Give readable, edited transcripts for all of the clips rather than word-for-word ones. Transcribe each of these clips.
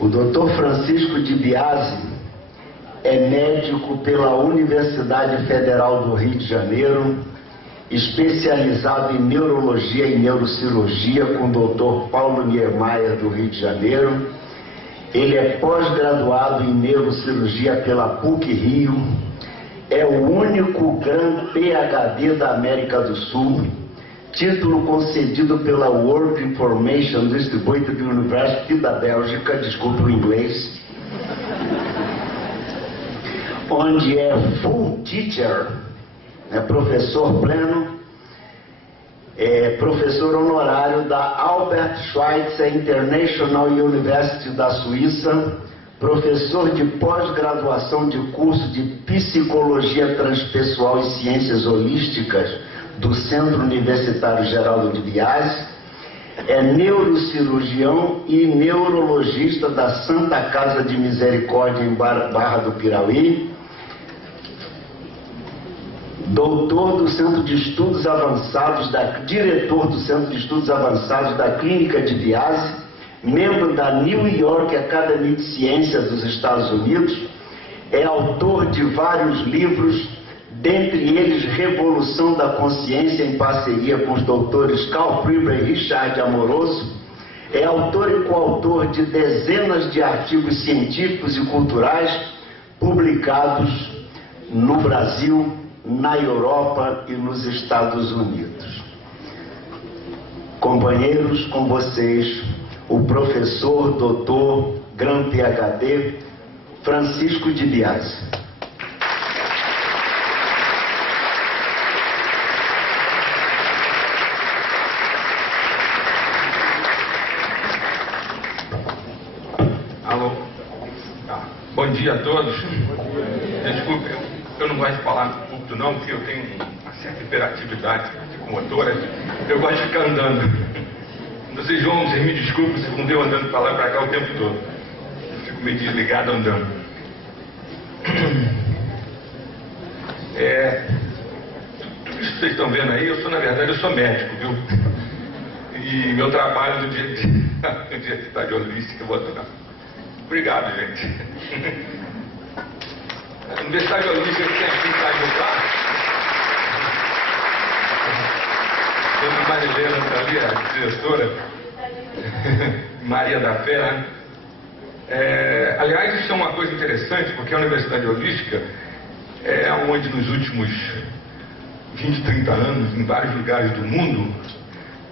O Dr. Francisco de Biasi é médico pela Universidade Federal do Rio de Janeiro, especializado em neurologia e neurocirurgia com o Dr. Paulo Niemeyer do Rio de Janeiro. Ele é pós-graduado em neurocirurgia pela PUC-Rio, é o único Grand PhD da América do Sul, título concedido pela World Information Distributed University da Bélgica, desculpe o inglês, onde é full teacher, é professor pleno, é professor honorário da Albert Schweitzer International University da Suíça, professor de pós-graduação de curso de Psicologia Transpessoal e Ciências Holísticas do Centro Universitário Geraldo de Biasi, é neurocirurgião e neurologista da Santa Casa de Misericórdia em Barra do Piauí, doutor do Centro de Estudos Avançados, diretor do Centro de Estudos Avançados da Clínica de Biasi, membro da New York Academy de Ciências dos Estados Unidos, é autor de vários livros, dentre eles Revolução da Consciência, em parceria com os doutores Carl Friedrich e Richard Amoroso, é autor e coautor de dezenas de artigos científicos e culturais publicados no Brasil, na Europa e nos Estados Unidos. Companheiros, com vocês, o professor, doutor, Grand PhD, Francisco de Biasi. Alô? Bom dia a todos. Desculpe, eu não gosto de falar muito não, porque eu tenho uma certa hiperatividade psicomotora. Eu gosto de ficar andando. Vocês me desculpem se vão ver eu andando para lá e para cá o tempo todo. Eu fico meio desligado andando. Tudo isso que vocês estão vendo aí, na verdade, eu sou médico, viu? E meu trabalho no dia de Universidade Holística, eu vou adorar. Obrigado, gente. A Universidade Holística tem aqui em Itajubá. A Marilena está ali, a diretora, Maria da Fé, né? Aliás, isso é uma coisa interessante, porque a Universidade Holística é onde nos últimos 20, 30 anos, em vários lugares do mundo,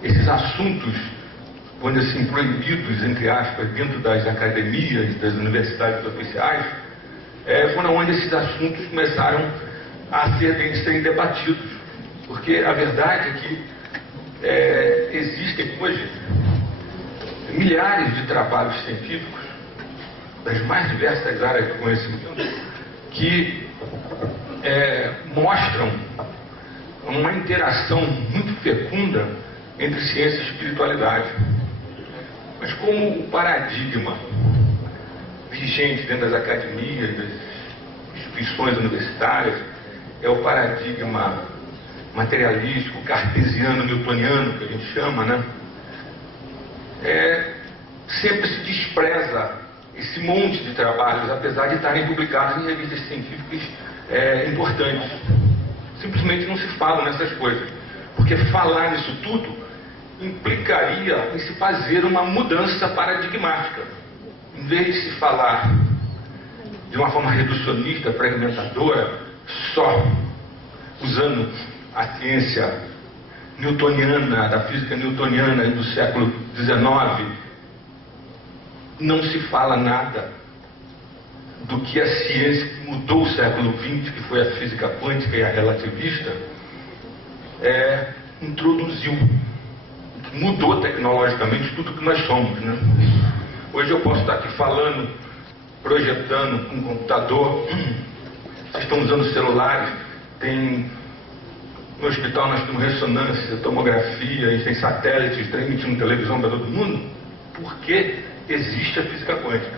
esses assuntos, vamos dizer assim, proibidos, entre aspas, dentro das academias, das universidades oficiais, foram onde esses assuntos começaram a serem debatidos. Porque a verdade é que existem hoje milhares de trabalhos científicos das mais diversas áreas de conhecimento que mostram uma interação muito fecunda entre ciência e espiritualidade. Mas como o paradigma vigente dentro das academias, das instituições universitárias, é o paradigma materialístico, cartesiano, newtoniano, que a gente chama, né? Sempre se despreza esse monte de trabalhos, apesar de estarem publicados em revistas científicas importantes. Simplesmente não se fala nessas coisas, porque falar nisso tudo implicaria em se fazer uma mudança paradigmática. Em vez de se falar de uma forma reducionista, fragmentadora, só usando a ciência newtoniana, da física newtoniana do século XIX, não se fala nada do que a ciência que mudou o século XX, que foi a física quântica e a relativista, introduziu, que mudou tecnologicamente tudo que nós somos, né? Hoje eu posso estar aqui falando, projetando com um computador, vocês estão usando celulares, no hospital nós temos ressonância, tomografia, e tem satélites transmitindo televisão para todo mundo, porque existe a física quântica.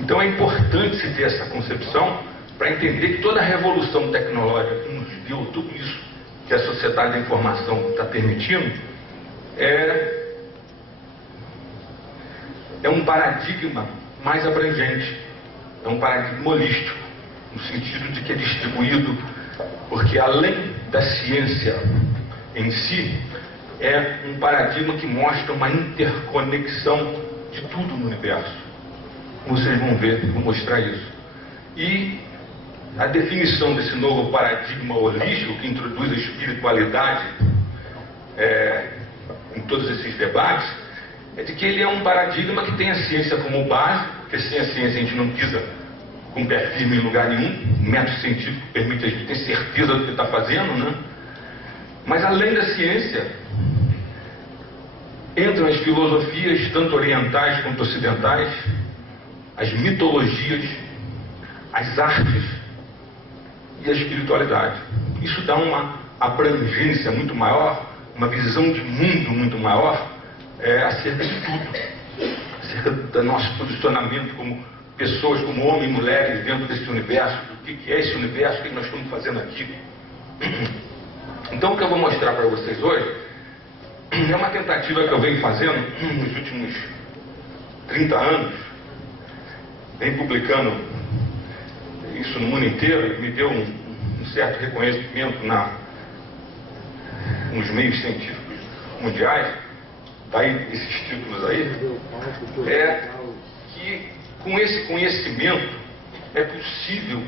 Então é importante se ter essa concepção para entender que toda a revolução tecnológica que nos deu tudo isso que a sociedade da informação está permitindo é um paradigma mais abrangente, é um paradigma holístico, no sentido de que é distribuído, porque além da ciência em si, é um paradigma que mostra uma interconexão de tudo no universo. Vocês vão ver, vou mostrar isso. E a definição desse novo paradigma holístico, que introduz a espiritualidade em todos esses debates, é de que ele é um paradigma que tem a ciência como base, porque sem a ciência a gente não pisa com o pé firme em lugar nenhum. O método científico permite a gente ter certeza do que está fazendo, né? Mas além da ciência, entram as filosofias, tanto orientais quanto ocidentais, as mitologias, as artes e a espiritualidade. Isso dá uma abrangência muito maior, uma visão de mundo muito maior acerca de tudo, acerca do nosso posicionamento como pessoas, como homens e mulheres dentro desse universo, do que é esse universo, o que nós estamos fazendo aqui. Então o que eu vou mostrar para vocês hoje é uma tentativa que eu venho fazendo nos últimos 30 anos, venho publicando isso no mundo inteiro, me deu um certo reconhecimento nos meios científicos mundiais, daí esses títulos aí, é que com esse conhecimento é possível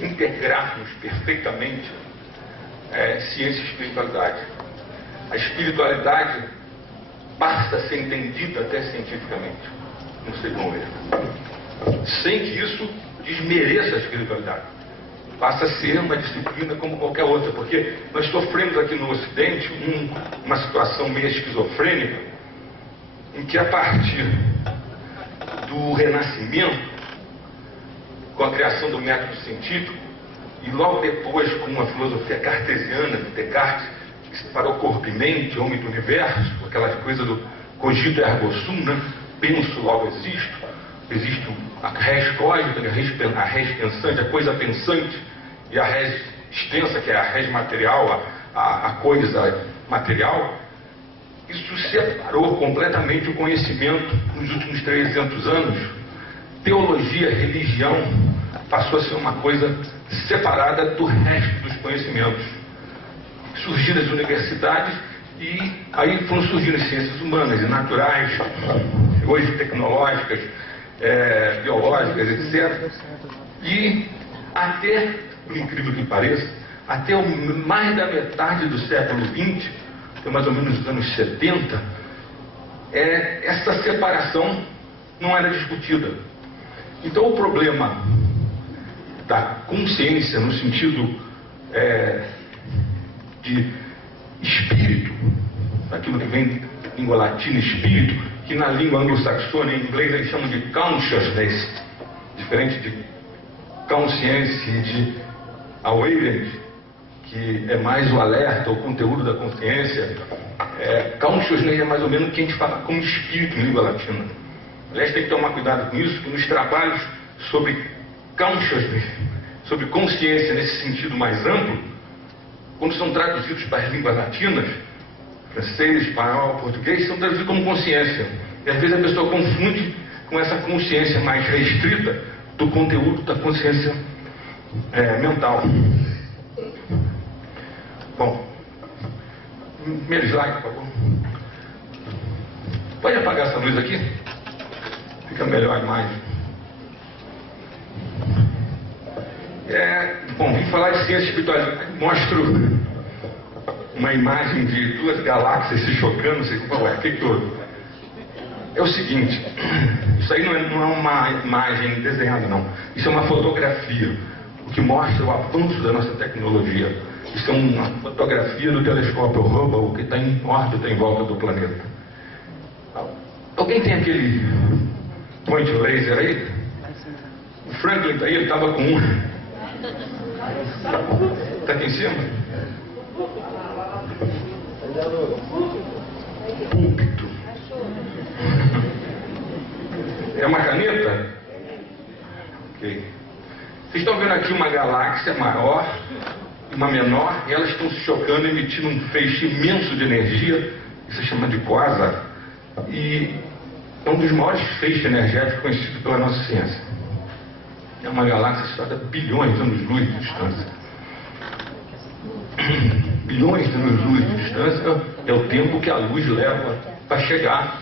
integrarmos perfeitamente ciência e espiritualidade. A espiritualidade passa a ser entendida até cientificamente, vocês vão ver, sem que isso desmereça a espiritualidade. Passa a ser uma disciplina como qualquer outra, porque nós sofremos aqui no Ocidente uma situação meio esquizofrênica, em que a partir do Renascimento, com a criação do método científico, e logo depois com uma filosofia cartesiana de Descartes, que separou corpo e mente, homem do universo, aquela coisa do cogito ergo sum, né? Penso, logo existo. Existe a res cogito, a res pensante, a coisa pensante, e a res extensa, que é a res material, a coisa material. Isso separou completamente o conhecimento nos últimos 300 anos. Teologia, religião, passou a ser uma coisa separada do resto dos conhecimentos. Surgiram as universidades e aí foram surgindo as ciências humanas e naturais, hoje tecnológicas, biológicas, etc. E até, por incrível que pareça, até mais da metade do século XX, mais ou menos nos anos 70, essa separação não era discutida. Então o problema da consciência, no sentido de espírito, daquilo que vem da língua latina, espírito, que na língua anglo-saxônica, em inglês, eles chamam de consciousness, diferente de consciência e de awareness, que é mais o alerta, o conteúdo da consciência. Consciousness é mais ou menos o que a gente fala como espírito em língua latina. Aliás, tem que tomar cuidado com isso, porque nos trabalhos sobre consciousness, sobre consciência nesse sentido mais amplo, quando são traduzidos para as línguas latinas, francês, espanhol, português, são traduzidos como consciência. E às vezes a pessoa confunde com essa consciência mais restrita do conteúdo da consciência mental. Bom, primeiro slide, por favor. Pode apagar essa luz aqui? Fica melhor a imagem. Bom, vim falar de ciência espiritual. Mostro uma imagem de duas galáxias se chocando, não sei qual é. O que houve? É o seguinte, isso aí não é uma imagem desenhada, não. Isso é uma fotografia, o que mostra o avanço da nossa tecnologia. Isso é uma fotografia do telescópio Hubble, que está em órbita em volta do planeta. Alguém tem aquele point laser aí? O Franklin está aí, ele estava com um. Está aqui em cima? Púlpito. É uma caneta? Ok. Vocês estão vendo aqui uma galáxia maior e uma menor, e elas estão se chocando, emitindo um feixe imenso de energia, isso se chama de quasar. E é um dos maiores feixes energéticos conhecidos pela nossa ciência. É uma galáxia situada a bilhões de anos-luz de distância. Bilhões de anos-luz de distância é o tempo que a luz leva para chegar,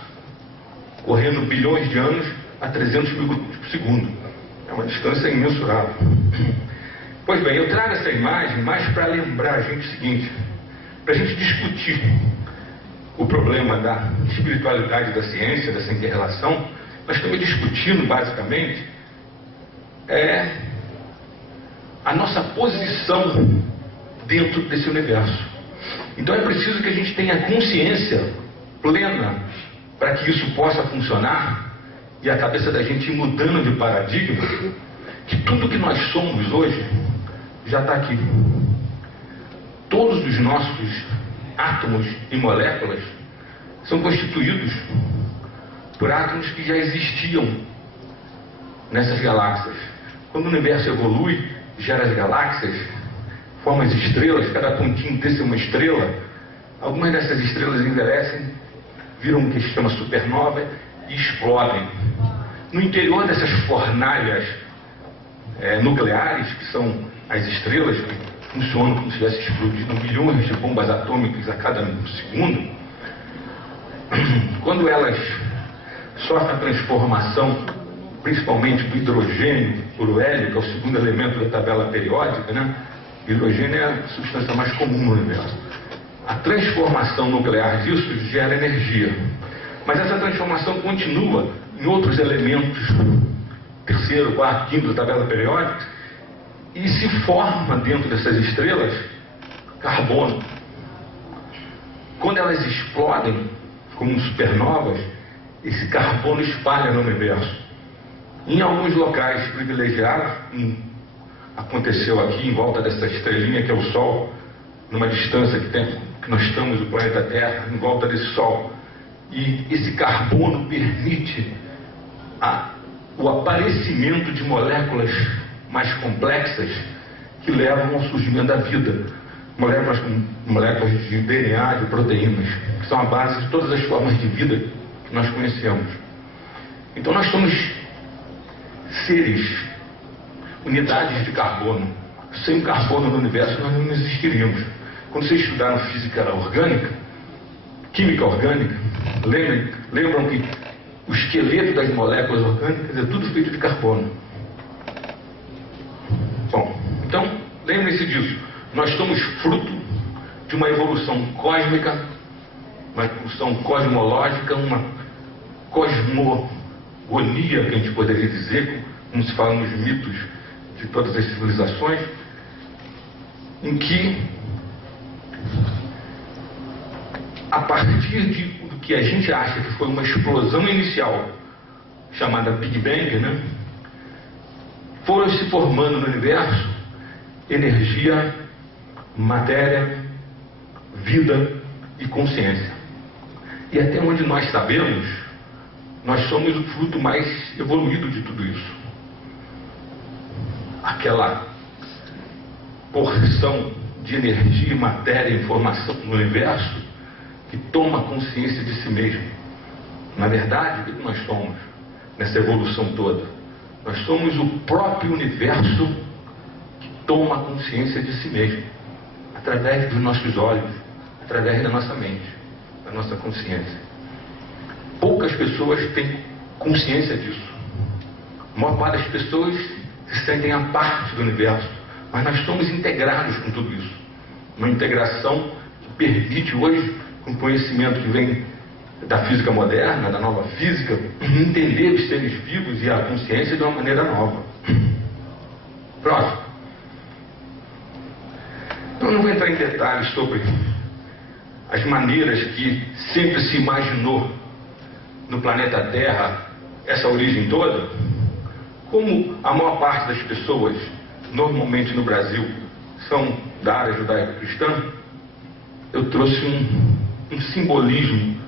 correndo bilhões de anos a 300 mil km por segundo. É uma distância imensurável. Pois bem, eu trago essa imagem mais para lembrar a gente o seguinte, para a gente discutir o problema da espiritualidade da ciência, dessa inter-relação. Nós estamos discutindo basicamente a nossa posição dentro desse universo. Então é preciso que a gente tenha consciência plena para que isso possa funcionar e a cabeça da gente ir mudando de paradigma, que tudo que nós somos hoje já está aqui. Todos os nossos átomos e moléculas são constituídos por átomos que já existiam nessas galáxias. Quando o universo evolui, gera as galáxias, forma as estrelas, cada pontinho desse é uma estrela. Algumas dessas estrelas envelhecem, viram o que se chama supernova e explodem. No interior dessas fornalhas nucleares, que são as estrelas que funcionam como se estivesse explodindo milhões de bombas atômicas a cada segundo, quando elas sofrem a transformação, principalmente do hidrogênio por o hélio, que é o segundo elemento da tabela periódica, né? O hidrogênio é a substância mais comum no universo. A transformação nuclear disso gera energia. Mas essa transformação continua em outros elementos, terceiro, quarto, quinto da tabela periódica, e se forma dentro dessas estrelas carbono. Quando elas explodem como supernovas, esse carbono espalha no universo. Em alguns locais privilegiados, aconteceu aqui em volta dessa estrelinha que é o Sol, numa distância que nós estamos do planeta Terra, em volta desse Sol. E esse carbono permite o aparecimento de moléculas mais complexas que levam ao surgimento da vida. Moléculas de DNA, de proteínas, que são a base de todas as formas de vida que nós conhecemos. Então nós somos seres, unidades de carbono. Sem carbono no universo nós não existiríamos. Quando vocês estudaram física orgânica, química orgânica, lembram que o esqueleto das moléculas orgânicas é tudo feito de carbono. Bom, então lembrem-se disso. Nós somos fruto de uma evolução cósmica, uma evolução cosmológica, uma cosmogonia, que a gente poderia dizer, como se fala nos mitos de todas as civilizações, em que, a partir do que a gente acha que foi uma explosão inicial, chamada Big Bang, né, foram se formando no universo energia, matéria, vida e consciência. E até onde nós sabemos, nós somos o fruto mais evoluído de tudo isso. Aquela porção de energia, matéria e informação no universo que toma consciência de si mesmo. Na verdade, o que nós somos nessa evolução toda? Nós somos o próprio universo que toma consciência de si mesmo, através dos nossos olhos, através da nossa mente, da nossa consciência. Poucas pessoas têm consciência disso. A maior parte das pessoas se sentem à parte do universo, mas nós estamos integrados com tudo isso. Uma integração que permite hoje, com o conhecimento que vem da física moderna, da nova física, entender os seres vivos e a consciência de uma maneira nova. Próximo. Eu não vou entrar em detalhes sobre as maneiras que sempre se imaginou no planeta Terra essa origem toda. Como a maior parte das pessoas, normalmente no Brasil, são da área judaico-cristã, eu trouxe um simbolismo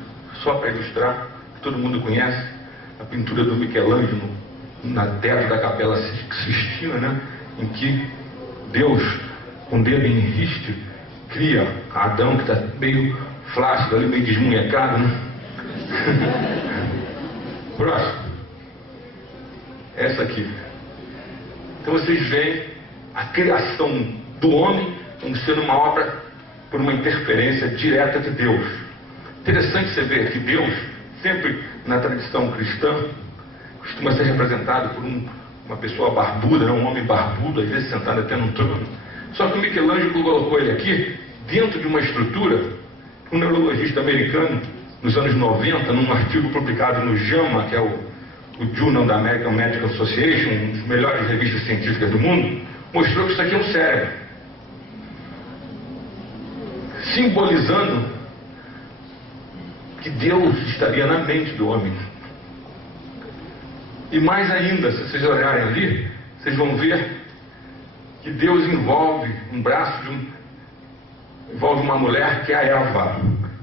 só para ilustrar, que todo mundo conhece, a pintura do Michelangelo na teto da Capela Sistina, né, em que Deus, com o dedo em riste, cria Adão, que está meio flácido, ali, meio desmunhecado, né? Próximo. Essa aqui. Então vocês veem a criação do homem como sendo uma obra por uma interferência direta de Deus. Interessante você ver que Deus, sempre na tradição cristã, costuma ser representado por uma pessoa barbuda, um homem barbudo, às vezes sentado até num trono. Só que o Michelangelo colocou ele aqui dentro de uma estrutura. Um neurologista americano, nos anos 90, num artigo publicado no JAMA, que é o Journal da American Medical Association, uma das melhores revistas científicas do mundo, mostrou que isso aqui é um cérebro, simbolizando que Deus estaria na mente do homem. E mais ainda, se vocês olharem ali, vocês vão ver que Deus envolve um braço envolve uma mulher que é a Eva,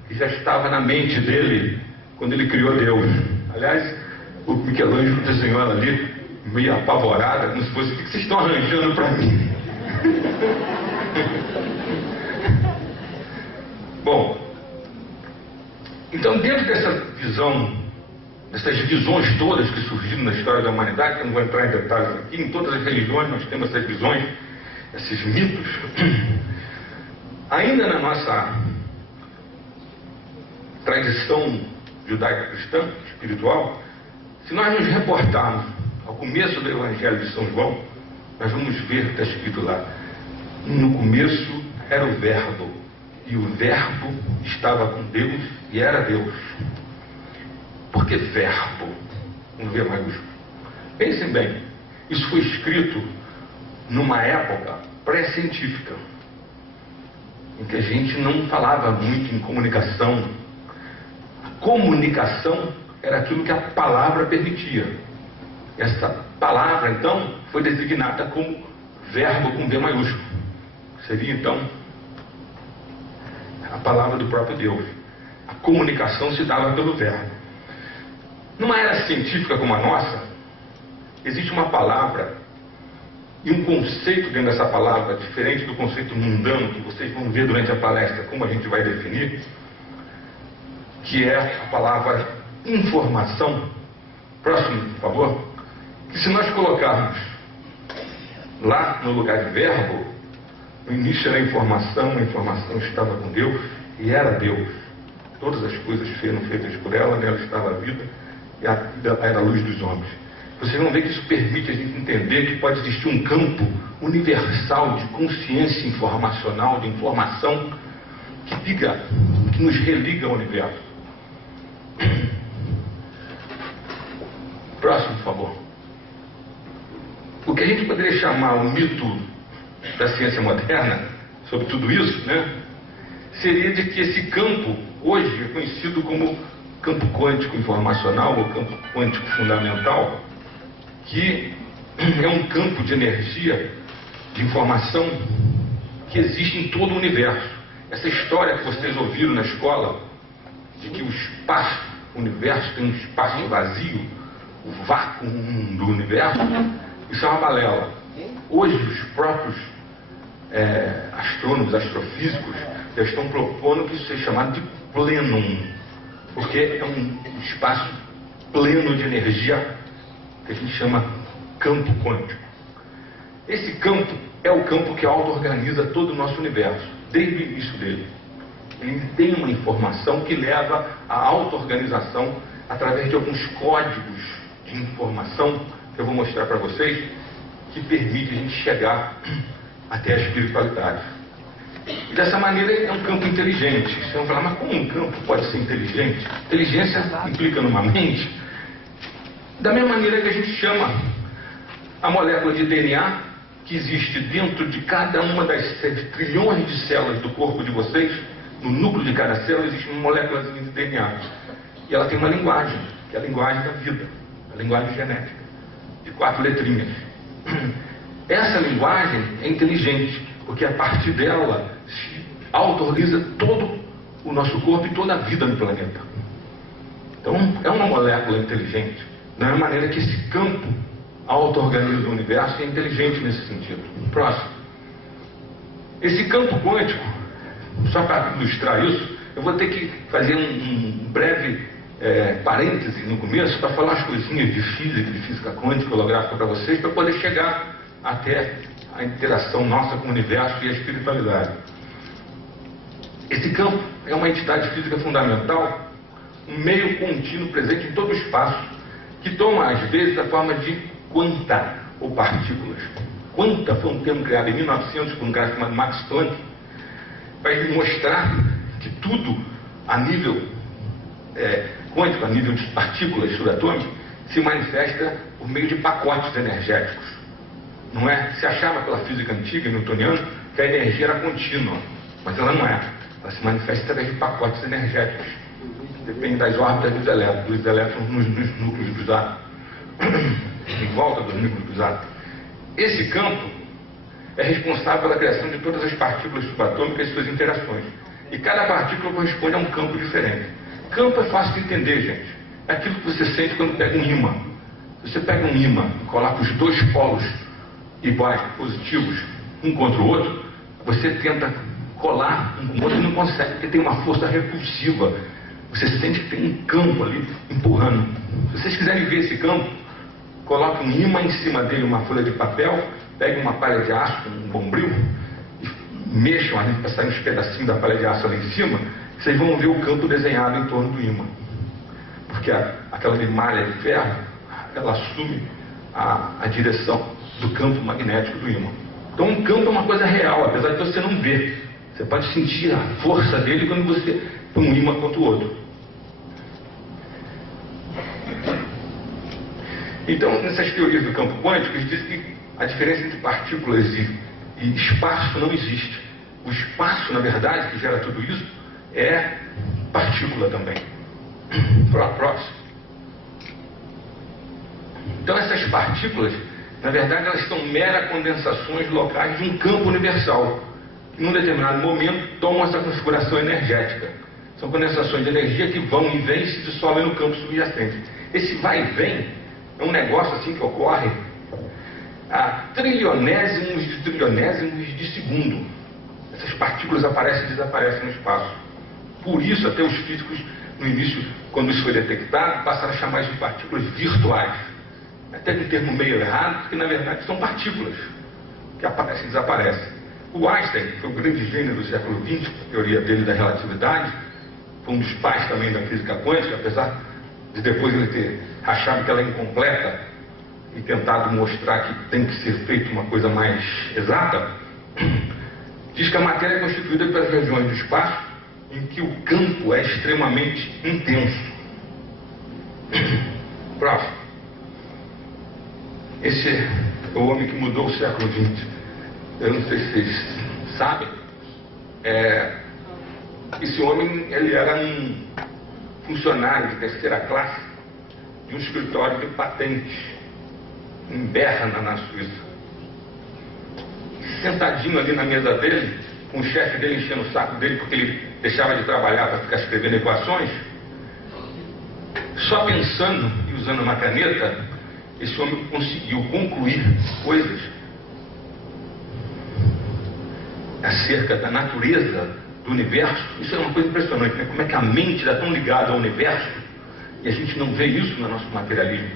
que já estava na mente dele quando ele criou Deus. Aliás, o Michelangelo desenhou ela ali meio apavorada, como se fosse: o que vocês estão arranjando para mim? Bom, então dentro dessa visão, dessas visões todas que surgiram na história da humanidade, que eu não vou entrar em detalhes aqui, em todas as religiões nós temos essas visões, esses mitos. Ainda na nossa tradição judaico-cristã, espiritual, se nós nos reportarmos ao começo do Evangelho de São João, nós vamos ver que está escrito lá: no começo era o Verbo, e o Verbo estava com Deus e era Deus. Por que Verbo? Um V maiúsculo. Pensem bem, isso foi escrito numa época pré-científica, em que a gente não falava muito em comunicação. A comunicação era aquilo que a palavra permitia. Essa palavra, então, foi designada como verbo com V maiúsculo. Seria, então, a palavra do próprio Deus. A comunicação se dava pelo verbo. Numa era científica como a nossa, existe uma palavra e um conceito dentro dessa palavra, diferente do conceito mundano, que vocês vão ver durante a palestra como a gente vai definir, que é a palavra informação. Próximo, por favor. Que se nós colocarmos lá no lugar de verbo, no início era a informação estava com Deus e era Deus. Todas as coisas foram feitas por ela, nela estava a vida, e a vida era a luz dos homens. Vocês vão ver que isso permite a gente entender que pode existir um campo universal de consciência informacional, de informação, que nos religa ao universo. Próximo, por favor. O que a gente poderia chamar o mito da ciência moderna sobre tudo isso, seria de que esse campo hoje é conhecido como campo quântico informacional ou campo quântico fundamental, que é um campo de energia, de informação que existe em todo o universo. Essa história que vocês ouviram na escola, de que o espaço, o universo tem um espaço vazio, o vácuo do universo, isso é uma balela. Hoje os próprios astrônomos, astrofísicos, já estão propondo que isso seja chamado de plenum, porque é um espaço pleno de energia que a gente chama campo quântico. Esse campo é o campo que auto-organiza todo o nosso universo, desde o início dele. Ele tem uma informação que leva à auto-organização através de alguns códigos de informação que eu vou mostrar para vocês, que permite a gente chegar até a espiritualidade. E dessa maneira é um campo inteligente. Vocês vão falar: mas como um campo pode ser inteligente? Inteligência implica numa mente. Da mesma maneira que a gente chama a molécula de DNA, que existe dentro de cada uma das 7 trilhões de células do corpo de vocês, no núcleo de cada célula existe uma molécula de DNA. E ela tem uma linguagem, que é a linguagem da vida, a linguagem genética, de 4 letrinhas. Essa linguagem é inteligente, porque a partir dela se auto-organiza todo o nosso corpo e toda a vida no planeta. Então é uma molécula inteligente. Da mesma maneira que esse campo auto-organiza o universo é inteligente nesse sentido. Próximo. Esse campo quântico, só para ilustrar isso, eu vou ter que fazer um breve parêntese no começo para falar umas coisinhas de física quântica, holográfica para vocês, para poder chegar até a interação nossa com o universo e a espiritualidade. Esse campo é uma entidade física fundamental, um meio contínuo presente em todo o espaço, que toma às vezes a forma de quanta ou partículas. Quanta foi um termo criado em 1900 por um cara chamado Max Planck, para mostrar que tudo a nível quântico, a nível de partículas subatômicas, se manifesta por meio de pacotes energéticos. Não é? Se achava pela física antiga, newtoniana, que a energia era contínua, mas ela não é. Ela se manifesta através de pacotes energéticos. Depende das órbitas dos elétrons nos núcleos dos átomos, em volta dos núcleos dos átomos. Esse campo é responsável pela criação de todas as partículas subatômicas e suas interações. E cada partícula corresponde a um campo diferente. Campo é fácil de entender, gente. É aquilo que você sente quando pega um ímã. Você pega um ímã e coloca os dois polos iguais, positivos, um contra o outro, você tenta colar um com o outro e não consegue, porque tem uma força repulsiva. Você sente que tem um campo ali empurrando. Se vocês quiserem ver esse campo, coloque um ímã em cima dele, uma folha de papel, pegue uma palha de aço, um bombril, e mexam ali para sair uns pedacinhos da palha de aço ali em cima, vocês vão ver o campo desenhado em torno do ímã. Porque aquela de malha de ferro, ela assume a direção do campo magnético do ímã. Então um campo é uma coisa real, apesar de você não ver. Você pode sentir a força dele quando você põe um ímã contra o outro. Então, nessas teorias do campo quântico, eles dizem que a diferença entre partículas e espaço não existe. O espaço, na verdade, que gera tudo isso, é partícula também. Próximo. Então, essas partículas, na verdade, elas são meras condensações locais de um campo universal, que num determinado momento tomam essa configuração energética. São condensações de energia que vão e vêm e se dissolvem no campo subjacente. Esse vai e vem é um negócio assim que ocorre a trilionésimos de segundo. Essas partículas aparecem e desaparecem no espaço. Por isso, até os físicos, no início, quando isso foi detectado, passaram a chamar isso de partículas virtuais. Até um termo meio errado, porque na verdade são partículas que aparecem e desaparecem. O Einstein, que foi o grande gênio do século XX, a teoria dele da relatividade, foi um dos pais também da física quântica, apesar de depois ele ter achado que ela é incompleta e tentado mostrar que tem que ser feita uma coisa mais exata, diz que a matéria é constituída pelas regiões do espaço em que o campo é extremamente intenso. Próximo. Esse é o homem que mudou o século XX. Eu não sei se vocês sabem. Esse homem, ele era um funcionário de terceira classe de um escritório de patentes em Berna, na Suíça. Sentadinho ali na mesa dele, com o chefe dele enchendo o saco dele porque ele deixava de trabalhar para ficar escrevendo equações, só pensando e usando uma caneta, esse homem conseguiu concluir coisas acerca da natureza do universo. Isso é uma coisa impressionante, né? Como é que a mente está tão ligada ao universo e a gente não vê isso no nosso materialismo.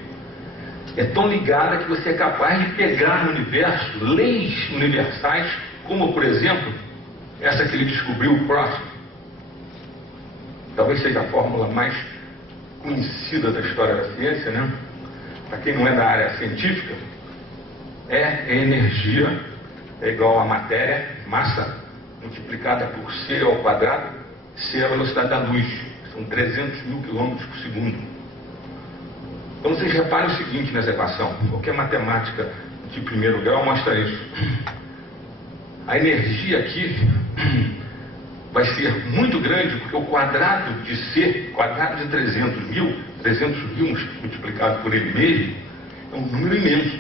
É tão ligada que você é capaz de pegar no universo leis universais, como por exemplo essa que ele descobriu, o próximo. Talvez seja a fórmula mais conhecida da história da ciência, né? Para quem não é da área científica, energia é igual a matéria, massa, multiplicada por c ao quadrado, c é a velocidade da luz. São 300 mil quilômetros por segundo. Então vocês reparem o seguinte nessa equação. Qualquer matemática de primeiro grau mostra isso. A energia aqui vai ser muito grande, porque o quadrado de c, quadrado de 300 mil multiplicado por ele mesmo, é um número imenso.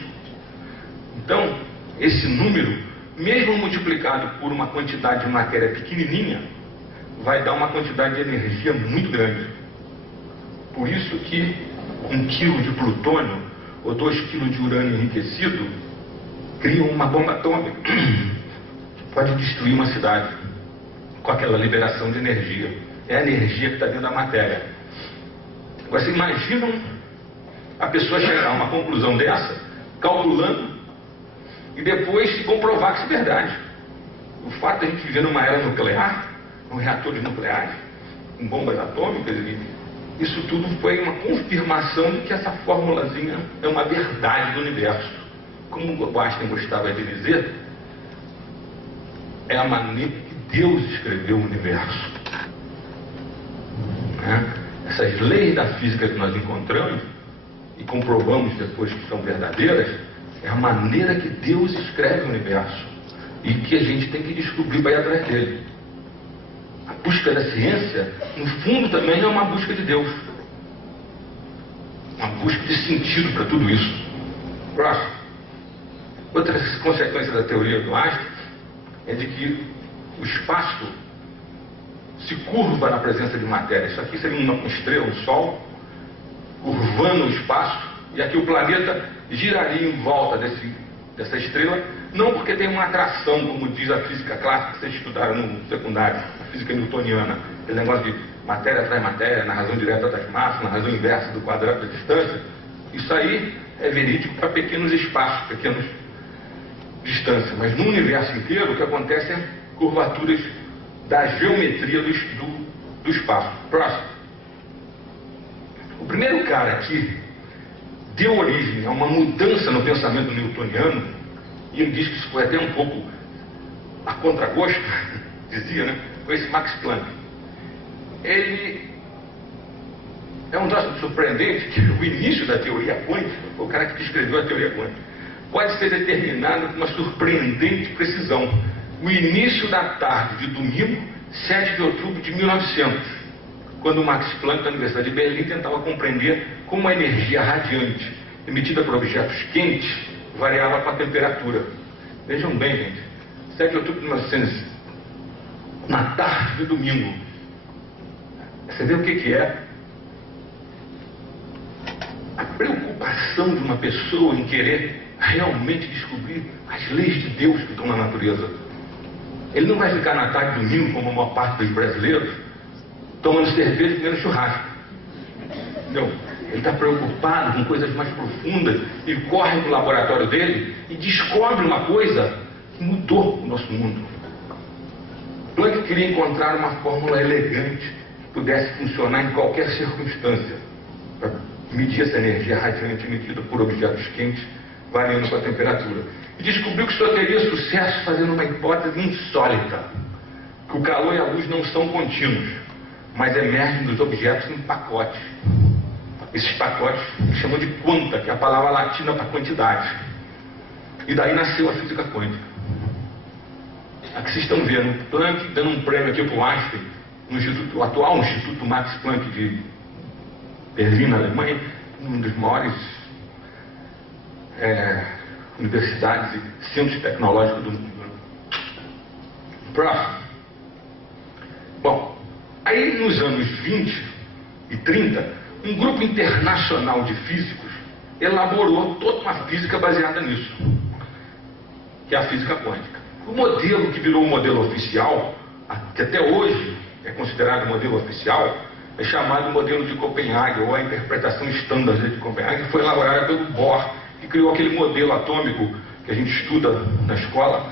Então, esse número, mesmo multiplicado por uma quantidade de matéria pequenininha, vai dar uma quantidade de energia muito grande. Por isso que 1 quilo de plutônio ou 2 quilos de urânio enriquecido criam uma bomba atômica que pode destruir uma cidade com aquela liberação de energia. É a energia que está dentro da matéria. Agora, vocês imaginam a pessoa chegar a uma conclusão dessa, calculando, e depois se comprovar que isso é verdade. O fato de a gente viver numa era nuclear, com reatores nucleares, com bombas atômicas, isso tudo foi uma confirmação de que essa formulazinha é uma verdade do universo. Como o Einstein gostava de dizer, é a maneira que Deus escreveu o universo. Essas leis da física que nós encontramos e comprovamos depois que são verdadeiras, é a maneira que Deus escreve o universo e que a gente tem que descobrir para ir atrás dele. A busca da ciência, no fundo, também é uma busca de Deus, uma busca de sentido para tudo isso. Próximo. Outra consequência da teoria do Einstein é de que o espaço se curva na presença de matéria. Isso aqui seria uma estrela, um sol, curvando o espaço, e aqui o planeta giraria em volta dessa estrela, não porque tem uma atração, como diz a física clássica que vocês estudaram no secundário, a física newtoniana, aquele negócio de matéria atrai matéria, na razão direta das massas, na razão inversa do quadrado da distância. Isso aí é verídico para pequenos espaços, pequenas distâncias, mas no universo inteiro o que acontece é curvaturas da geometria do espaço. Próximo. O primeiro cara que deu origem a uma mudança no pensamento newtoniano, e ele diz que isso foi até um pouco a contragosto, dizia, né? Foi esse Max Planck. Ele é um troço surpreendente que o início da teoria quântica, foi o cara que descreveu a teoria quântica, pode ser determinado com uma surpreendente precisão. O início da tarde de domingo, 7 de outubro de 1900, quando o Max Planck, da Universidade de Berlim, tentava compreender como a energia radiante emitida por objetos quentes variava com a temperatura. Vejam bem, gente, 7 de outubro de 1900, na tarde de domingo. Você vê o que é a preocupação de uma pessoa em querer realmente descobrir as leis de Deus que estão na natureza. Ele não vai ficar na tarde de domingo, como a maior parte dos brasileiros, tomando cerveja e comendo churrasco. Não. Ele está preocupado com coisas mais profundas e corre para o laboratório dele e descobre uma coisa que mudou o nosso mundo. Planck queria encontrar uma fórmula elegante que pudesse funcionar em qualquer circunstância para medir essa energia radiante emitida por objetos quentes variando com a temperatura. E descobriu que só teria sucesso fazendo uma hipótese insólita, que o calor e a luz não são contínuos, mas emergem dos objetos em pacotes. Esses pacotes se chamam de quanta, que é a palavra latina para quantidade. E daí nasceu a física quântica. Aqui vocês estão vendo Planck dando um prêmio aqui para o Einstein, no atual Instituto Max Planck de Berlim, na Alemanha, um dos maiores universidades e centros tecnológicos do mundo. Próximo. Bom, aí nos anos 20 e 30, um grupo internacional de físicos elaborou toda uma física baseada nisso, que é a física quântica. O modelo que virou o modelo oficial, que até hoje é considerado o modelo oficial, é chamado modelo de Copenhague, ou a interpretação estándar de Copenhague, que foi elaborada pelo Bohr, que criou aquele modelo atômico que a gente estuda na escola,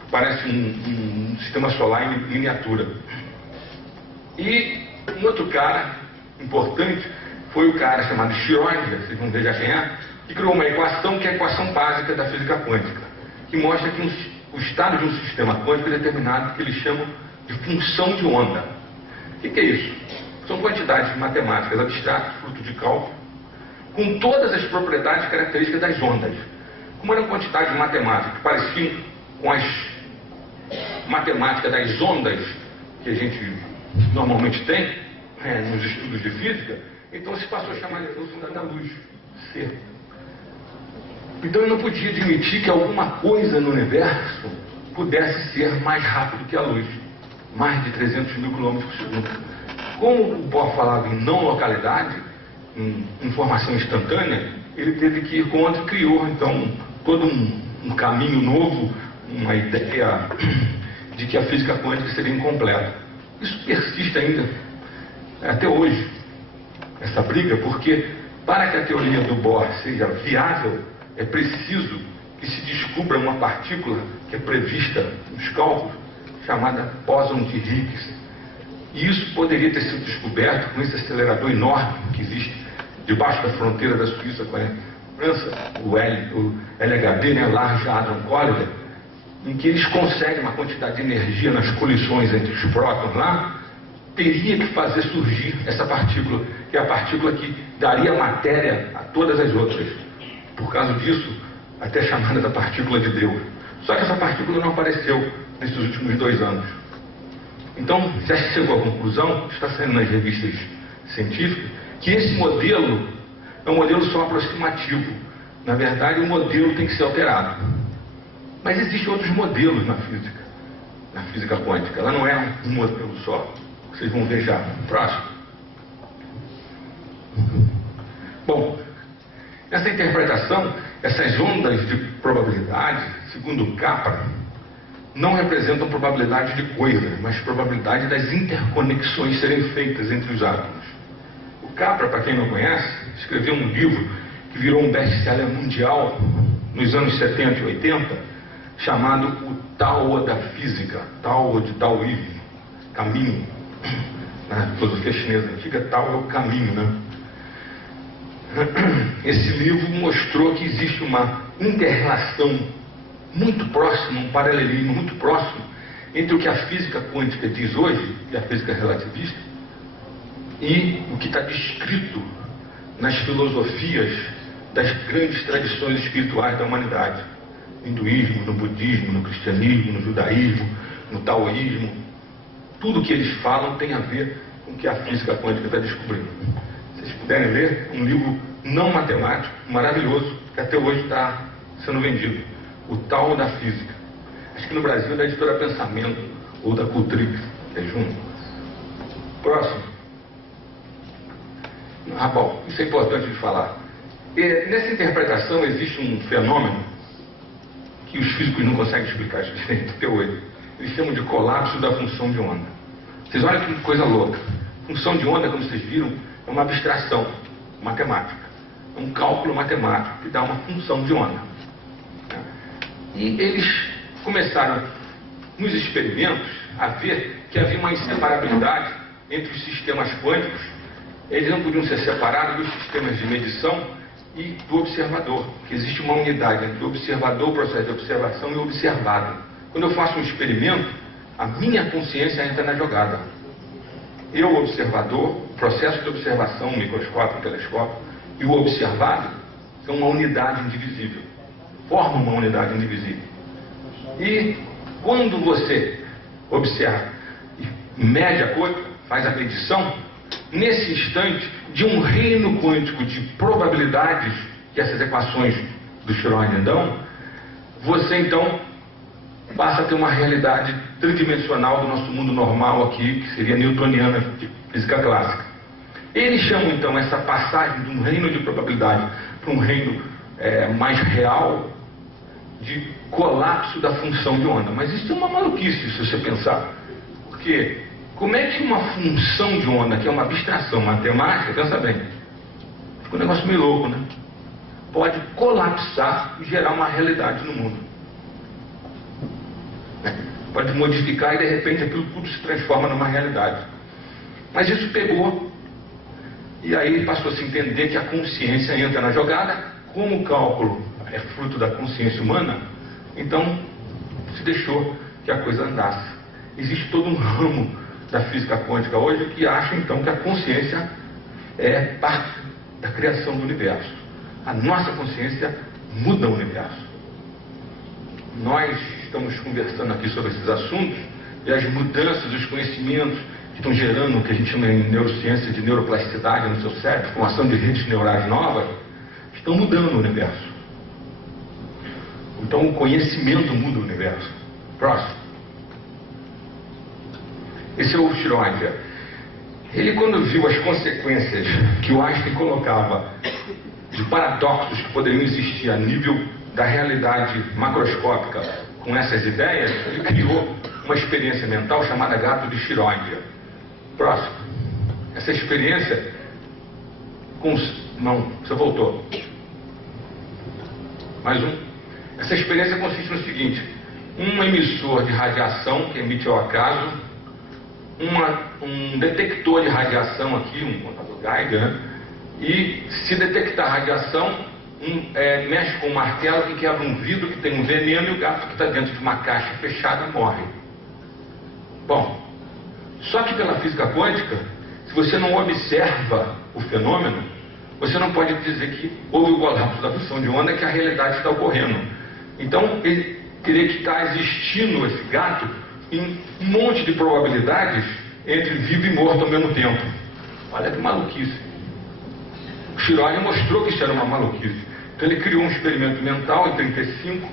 que parece um sistema solar em miniatura. E um outro cara importante foi o cara chamado Schrödinger, vocês vão ver já quem é, que criou uma equação que é a equação básica da física quântica, que mostra que o estado de um sistema quântico é determinado que eles chamam de função de onda. O que é isso? São quantidades matemáticas abstratas, fruto de cálculo, com todas as propriedades e características das ondas. Como eram quantidades matemáticas que pareciam com as matemáticas das ondas que a gente normalmente tem nos estudos de física, então se passou a chamar de velocidade da luz, C. Então ele não podia admitir que alguma coisa no universo pudesse ser mais rápido que a luz, mais de 300 mil km por segundo. Como o Bohr falava em não localidade, em informação instantânea, ele teve que ir contra e criou então todo um caminho novo, uma ideia de que a física quântica seria incompleta. Isso persiste ainda até hoje. essa briga, porque para que a teoria do Bohr seja viável, é preciso que se descubra uma partícula que é prevista nos cálculos, chamada bóson de Higgs. E isso poderia ter sido descoberto com esse acelerador enorme que existe debaixo da fronteira da Suíça com a França, o LHD, né, Large Hadron Collider, em que eles conseguem uma quantidade de energia nas colisões entre os prótons lá, teria que fazer surgir essa partícula, que é a partícula que daria matéria a todas as outras. Por causa disso, até chamada da partícula de Deus. Só que essa partícula não apareceu nesses últimos 2 anos. Então, já se chegou à conclusão, está saindo nas revistas científicas, que esse modelo é um modelo só aproximativo. Na verdade, o modelo tem que ser alterado. Mas existem outros modelos na física quântica. Ela não é um modelo só. Vocês vão ver já. Próximo. Bom, essa interpretação, essas ondas de probabilidade, segundo Capra, não representam probabilidade de coisas, mas probabilidade das interconexões serem feitas entre os átomos. O Capra, para quem não conhece, escreveu um livro que virou um best-seller mundial nos anos 70 e 80, chamado O Tao da Física, Tao de Taoísmo, caminho. Na filosofia chinesa antiga, Tao é o caminho, né? Esse livro mostrou que existe uma inter-relação muito próxima, um paralelismo muito próximo entre o que a física quântica diz hoje, e a física relativista, e o que está descrito nas filosofias das grandes tradições espirituais da humanidade. No hinduísmo, no budismo, no cristianismo, no judaísmo, no taoísmo. Tudo que eles falam tem a ver com o que a física quântica está descobrindo. Se vocês puderem ler, um livro não matemático, maravilhoso, que até hoje está sendo vendido. O Tao da Física. Acho que no Brasil é da editora Pensamento, ou da Cultrix, é junto. Próximo. Bom, isso é importante de falar. Nessa interpretação existe um fenômeno que os físicos não conseguem explicar direito até hoje. Eles chamam de colapso da função de onda. Vocês olham que coisa louca. Função de onda, como vocês viram, é uma abstração matemática. É um cálculo matemático que dá uma função de onda. E eles começaram, nos experimentos, a ver que havia uma inseparabilidade entre os sistemas quânticos. Eles não podiam ser separados dos sistemas de medição e do observador, que existe uma unidade entre o observador, o processo de observação e o observado. Quando eu faço um experimento, a minha consciência entra na jogada. Eu, o observador, o processo de observação, o microscópio, o telescópio, e o observado são uma unidade indivisível. Formam uma unidade indivisível. E quando você observa e mede a coisa, faz a medição, nesse instante, de um reino quântico de probabilidades que essas equações do Schrödinger dão, você então passa a ter uma realidade tridimensional do nosso mundo normal aqui, que seria newtoniana de física clássica. Eles chamam então essa passagem de um reino de probabilidade para um reino mais real de colapso da função de onda. Mas isso é uma maluquice se você pensar. Porque como é que uma função de onda, que é uma abstração matemática, pensa bem, fica um negócio meio louco, né? Pode colapsar e gerar uma realidade no mundo. Pode modificar e de repente aquilo tudo se transforma numa realidade. Mas isso pegou, e aí passou a se entender que a consciência entra na jogada. Como o cálculo é fruto da consciência humana, então se deixou que a coisa andasse. Existe todo um ramo da física quântica hoje que acha então que a consciência é parte da criação do universo. A nossa consciência muda o universo. Nós estamos conversando aqui sobre esses assuntos e as mudanças, os conhecimentos que estão gerando o que a gente chama em neurociência de neuroplasticidade no seu cérebro, formação de redes neurais novas, estão mudando o universo. Então o conhecimento muda o universo. Próximo. Esse é o Schrödinger. Ele, quando viu as consequências que o Einstein colocava de paradoxos que poderiam existir a nível da realidade macroscópica com essas ideias, ele criou uma experiência mental chamada gato de Schrödinger. Próximo. Essa experiência Não, você voltou. Mais um. Essa experiência consiste no seguinte: um emissor de radiação que emite ao acaso, um detector de radiação aqui, um contador Geiger, né? E se detectar radiação, mexe com um martelo e quebra um vidro que tem um veneno, e o gato que está dentro de uma caixa fechada morre. Bom, só que pela física quântica, se você não observa o fenômeno, você não pode dizer que houve o colapso da fusão de onda, que a realidade está ocorrendo. Então, ele teria que estar existindo, esse gato, em um monte de probabilidades entre vivo e morto ao mesmo tempo. Olha que maluquice. O Schrödinger mostrou que isso era uma maluquice. Então ele criou um experimento mental em 1935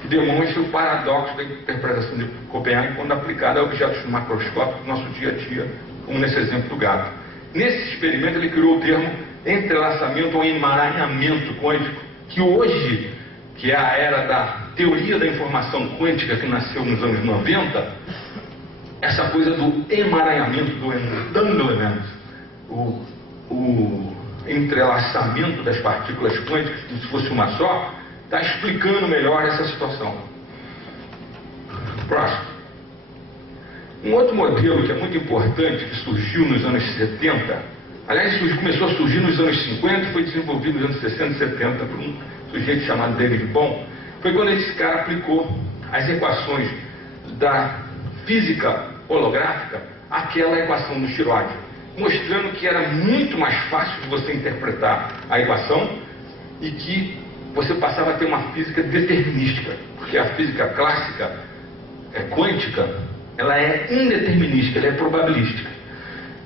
que demonstra o paradoxo da interpretação de Copenhague quando aplicada a objetos macroscópicos do nosso dia a dia, como nesse exemplo do gato. Nesse experimento ele criou o termo entrelaçamento ou emaranhamento quântico, que hoje, que é a era da teoria da informação quântica que nasceu nos anos 90, essa coisa do emaranhamento, do entanglement, o entrelaçamento das partículas quânticas, como se fosse uma só, está explicando melhor essa situação. Próximo. Um outro modelo que é muito importante, que surgiu nos anos 70, aliás, começou a surgir nos anos 50 e foi desenvolvido nos anos 60 e 70 por um sujeito chamado David Bohm, foi quando esse cara aplicou as equações da física holográfica àquela equação do Schrödinger, mostrando que era muito mais fácil de você interpretar a equação e que você passava a ter uma física determinística, porque a física clássica quântica, ela é indeterminística, ela é probabilística.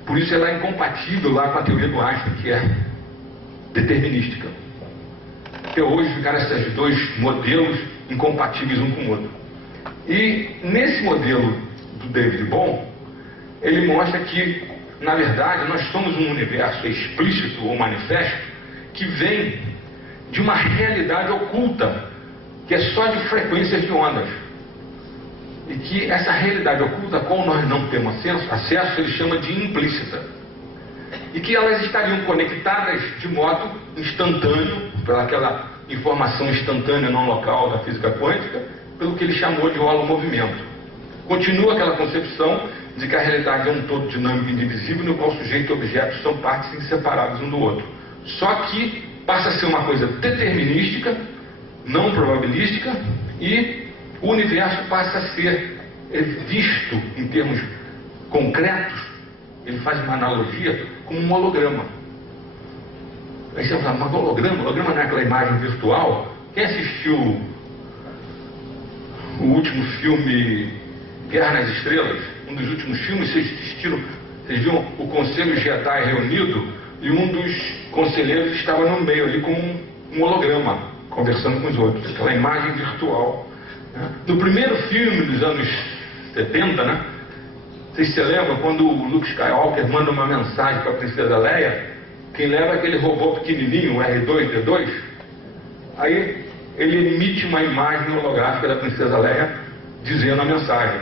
Por isso ela é incompatível lá com a teoria do Einstein, que é determinística. Até hoje ficaram esses dois modelos incompatíveis um com o outro. E nesse modelo do David Bohm, ele mostra que, na verdade, nós somos um universo explícito ou manifesto que vem de uma realidade oculta, que é só de frequências de ondas. E que essa realidade oculta, como nós não temos acesso, ele chama de implícita. E que elas estariam conectadas de modo instantâneo, pelaquela informação instantânea não local da física quântica, pelo que ele chamou de holomovimento. Continua aquela concepção de que a realidade é um todo dinâmico e indivisível, no qual sujeito e objeto são partes inseparadas um do outro. Só que passa a ser uma coisa determinística, não probabilística, e o universo passa a ser visto em termos concretos. Ele faz uma analogia como um holograma. Aí você fala, mas holograma não é aquela imagem virtual? Quem assistiu o último filme Guerra nas Estrelas, um dos últimos filmes, vocês viram o Conselho Jedi reunido e um dos conselheiros estava no meio ali como um holograma, conversando com os outros, aquela imagem virtual. No primeiro filme dos anos 70, né? Vocês se lembram quando o Luke Skywalker manda uma mensagem para a princesa Leia? Quem leva é aquele robô pequenininho, o R2-D2. Aí ele emite uma imagem holográfica da princesa Leia dizendo a mensagem.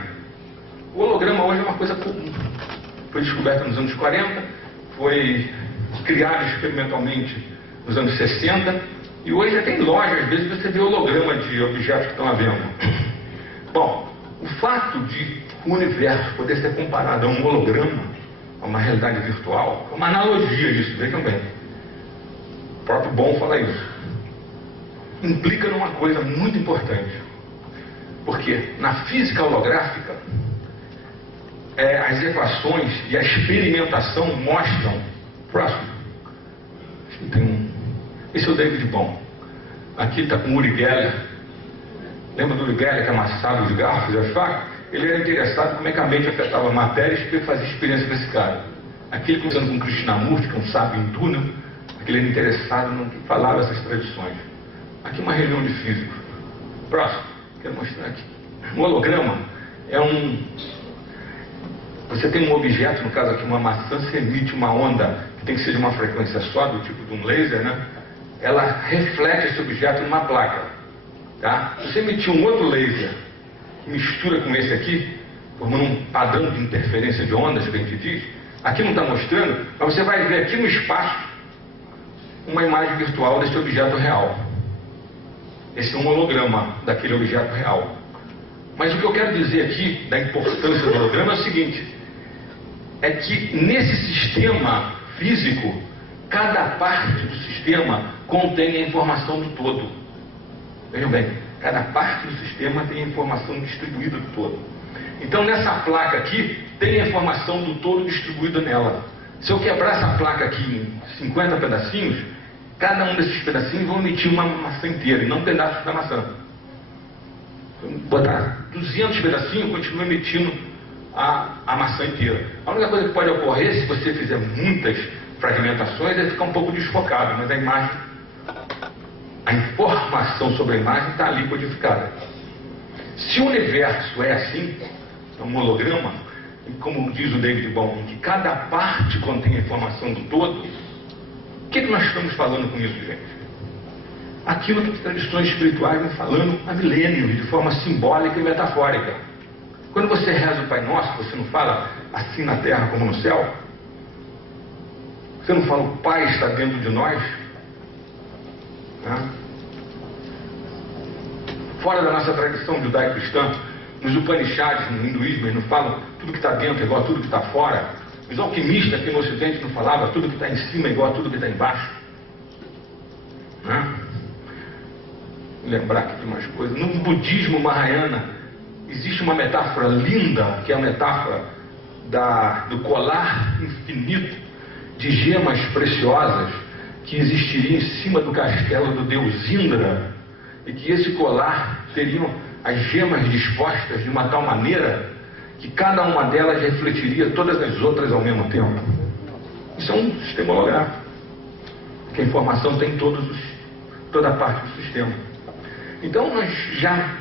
O holograma hoje é uma coisa comum. Foi descoberto nos anos 40, foi criado experimentalmente nos anos 60, e hoje já tem lojas, às vezes você vê holograma de objetos que estão à venda. Bom, o fato de o universo poder ser comparado a um holograma, a uma realidade virtual, é uma analogia disso, vejam bem. O próprio Bohm fala isso. Implica numa coisa muito importante. Porque na física holográfica, as equações e a experimentação mostram. Próximo. Esse é o David Bohm. Aqui está com o Uri Geller. Lembra do Uri Geller que amassava os garfos e as facas? Ele era interessado em como é que a mente afetava a matéria e fazia experiência com esse cara. Aquele conversando com Krishnamurti, que é um sábio hindu, né? Aquele era interessado no que falava essas tradições. Aqui uma reunião de físicos. Próximo. Quero mostrar aqui. Um holograma é Você tem um objeto, no caso aqui uma maçã, você emite uma onda que tem que ser de uma frequência só, do tipo de um laser, né? Ela reflete esse objeto numa placa. Tá? Se você emitir um outro laser, mistura com esse aqui, formando um padrão de interferência de ondas, que a gente diz, aqui não está mostrando, mas você vai ver aqui no espaço uma imagem virtual desse objeto real. Esse é um holograma daquele objeto real. Mas o que eu quero dizer aqui, da importância do holograma, é o seguinte: é que nesse sistema físico, cada parte do sistema contém a informação do todo. Vejam bem, cada parte do sistema tem a informação distribuída do todo. Então nessa placa aqui, tem a informação do todo distribuída nela. Se eu quebrar essa placa aqui em 50 pedacinhos, cada um desses pedacinhos vão emitir uma maçã inteira, e não pedaços da maçã. Se eu botar 200 pedacinhos, continua emitindo a maçã inteira. A única coisa que pode ocorrer, se você fizer muitas fragmentações, é ficar um pouco desfocado, mas a imagem, a informação sobre a imagem está ali codificada. Se o universo é assim, é um holograma, e como diz o David Bohm, que cada parte contém a informação do todo, o que nós estamos falando com isso, gente? Aquilo que as tradições espirituais vão falando há milênios, de forma simbólica e metafórica. Quando você reza o Pai Nosso, você não fala assim na terra como no céu? Você não fala o Pai está dentro de nós? Fora da nossa tradição judaico-cristã, nos Upanishads, no hinduísmo, eles não falam tudo que está dentro é igual a tudo que está fora. Os alquimistas aqui no Ocidente não falavam tudo que está em cima é igual a tudo que está embaixo. Vou lembrar aqui de umas coisas. No budismo Mahayana, existe uma metáfora linda, que é a metáfora do colar infinito de gemas preciosas que existiria em cima do castelo do deus Indra, e que esse colar teriam as gemas dispostas de uma tal maneira que cada uma delas refletiria todas as outras ao mesmo tempo. Isso é um sistema holográfico, que a informação tem toda a parte do sistema. Então nós já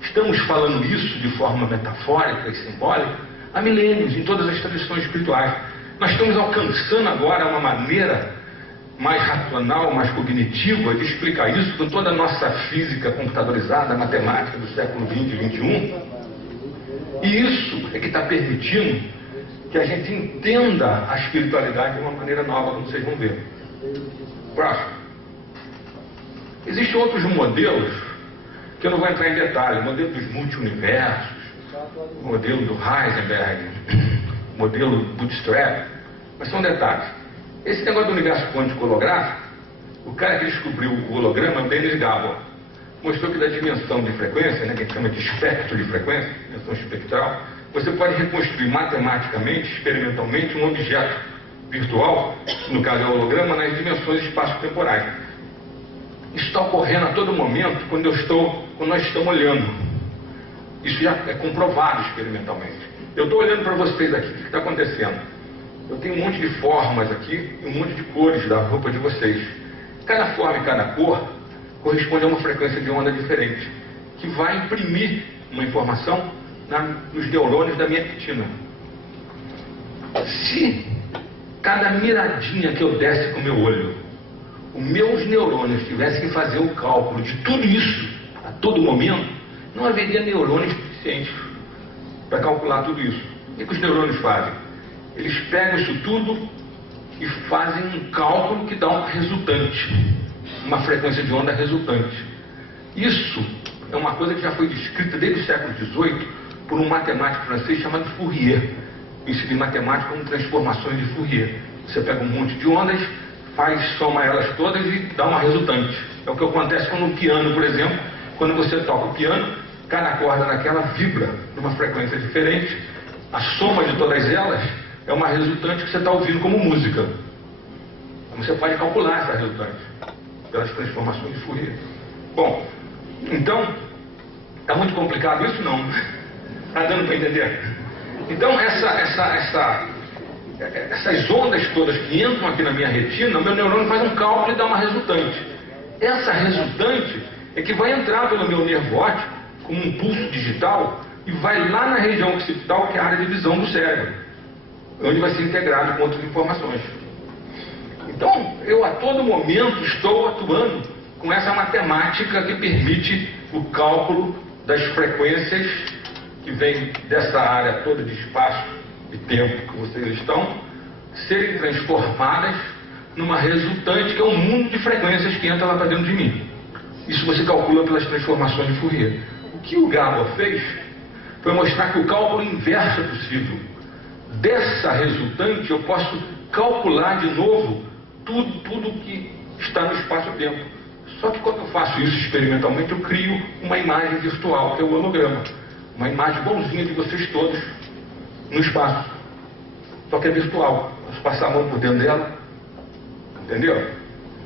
estamos falando isso de forma metafórica e simbólica há milênios, em todas as tradições espirituais. Nós estamos alcançando agora uma maneira mais racional, mais cognitiva de explicar isso com toda a nossa física computadorizada, matemática do século XX e XXI. E isso é que está permitindo que a gente entenda a espiritualidade de uma maneira nova, como vocês vão ver. Próximo. Existem outros modelos que eu não vou entrar em detalhe. O modelo dos multi-universos, o modelo do Heisenberg, o modelo Bootstrap, mas são detalhes. Esse negócio do universo quântico holográfico, o cara que descobriu o holograma é o Dennis Gabor. Mostrou que da dimensão de frequência, que a gente chama de espectro de frequência, dimensão espectral, você pode reconstruir matematicamente, experimentalmente, um objeto virtual, no caso é o holograma, nas dimensões espaço-temporais. Isso está ocorrendo a todo momento quando nós estamos olhando. Isso já é comprovado experimentalmente. Eu estou olhando para vocês aqui, o que está acontecendo? Eu tenho um monte de formas aqui e um monte de cores da roupa de vocês. Cada forma e cada cor corresponde a uma frequência de onda diferente, que vai imprimir uma informação nos neurônios da minha retina. Se cada miradinha que eu desse com o meu olho, os meus neurônios tivessem que fazer o cálculo de tudo isso a todo momento, não haveria neurônios suficientes para calcular tudo isso. O que os neurônios fazem? Eles pegam isso tudo e fazem um cálculo que dá um resultante, uma frequência de onda resultante. Isso é uma coisa que já foi descrita desde o século XVIII por um matemático francês chamado Fourier, conhecido em matemática como transformações de Fourier. Você pega um monte de ondas, soma elas todas e dá uma resultante. É o que acontece com o piano, por exemplo. Quando você toca o piano, cada corda daquela vibra numa frequência diferente. A soma de todas elas é uma resultante que você está ouvindo como música. Você pode calcular essa resultante pelas transformações de Fourier. Bom, então, está muito complicado isso? Não. Está dando para entender? Então, essas ondas todas que entram aqui na minha retina, o meu neurônio faz um cálculo e dá uma resultante. Essa resultante é que vai entrar pelo meu nervo óptico como um pulso digital e vai lá na região occipital, que é a área de visão do cérebro, onde vai ser integrado com outras informações. Então, eu a todo momento estou atuando com essa matemática que permite o cálculo das frequências que vem dessa área toda de espaço e tempo que vocês estão, serem transformadas numa resultante que é um mundo de frequências que entra lá para dentro de mim. Isso você calcula pelas transformações de Fourier. O que o Gabor fez foi mostrar que o cálculo inverso é possível. Dessa resultante eu posso calcular de novo tudo que está no espaço-tempo. Só que quando eu faço isso experimentalmente, eu crio uma imagem virtual, que é o holograma. Uma imagem bonzinha de vocês todos no espaço. Só que é virtual. Posso passar a mão por dentro dela. Entendeu?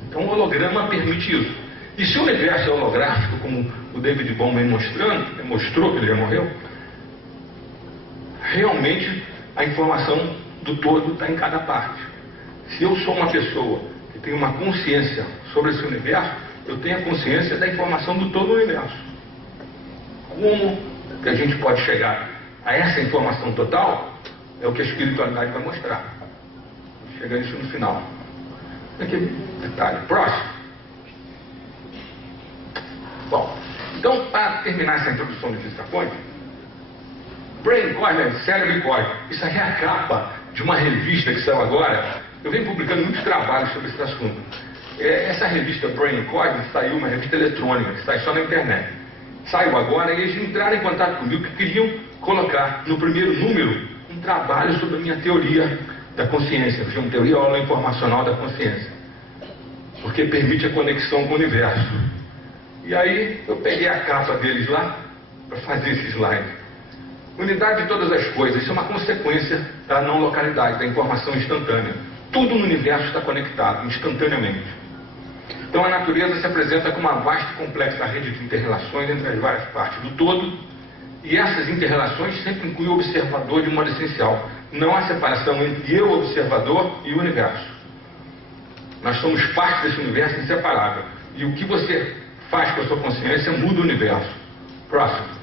Então o holograma permite isso. E se o universo é holográfico, como o David Bohm vem mostrou que ele já morreu, realmente a informação do todo está em cada parte. Se eu sou uma pessoa que tem uma consciência sobre esse universo, eu tenho a consciência da informação do todo o universo. Como que a gente pode chegar a essa informação total? É o que a espiritualidade vai mostrar. Chega nisso no final. Aqui, detalhe. Próximo. Bom, então, para terminar essa introdução de física quântica, Brain Core, Cérebro e Core. Isso aí é a capa de uma revista que saiu agora. Eu venho publicando muitos trabalhos sobre esse assunto. Essa revista Brain Core saiu, uma revista eletrônica, que sai só na internet. Saiu agora e eles entraram em contato comigo que queriam colocar no primeiro número um trabalho sobre a minha teoria da consciência, uma teoria holoinformacional da consciência, porque permite a conexão com o universo. E aí eu peguei a capa deles lá para fazer esse slide. Unidade de todas as coisas, isso é uma consequência da não localidade, da informação instantânea. Tudo no universo está conectado, instantaneamente. Então a natureza se apresenta como uma vasta e complexa rede de inter-relações entre as várias partes do todo, e essas inter-relações sempre incluem o observador de modo essencial. Não há separação entre eu, observador, e o universo. Nós somos parte desse universo inseparável. E o que você faz com a sua consciência muda o universo. Próximo.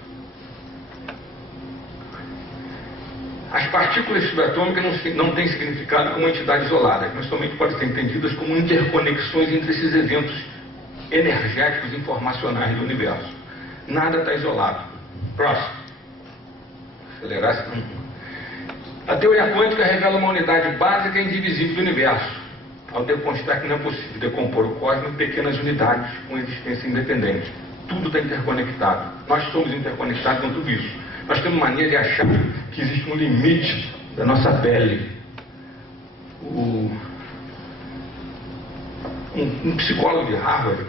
As partículas subatômicas não têm significado como entidades isoladas, mas somente podem ser entendidas como interconexões entre esses eventos energéticos informacionais do universo. Nada está isolado. Próximo. Acelerar esse... A teoria quântica revela uma unidade básica e indivisível do universo, ao demonstrar que não é possível decompor o cosmos em pequenas unidades com existência independente. Tudo está interconectado. Nós somos interconectados com tudo isso. Nós temos mania de achar que existe um limite da nossa pele. Um psicólogo de Harvard,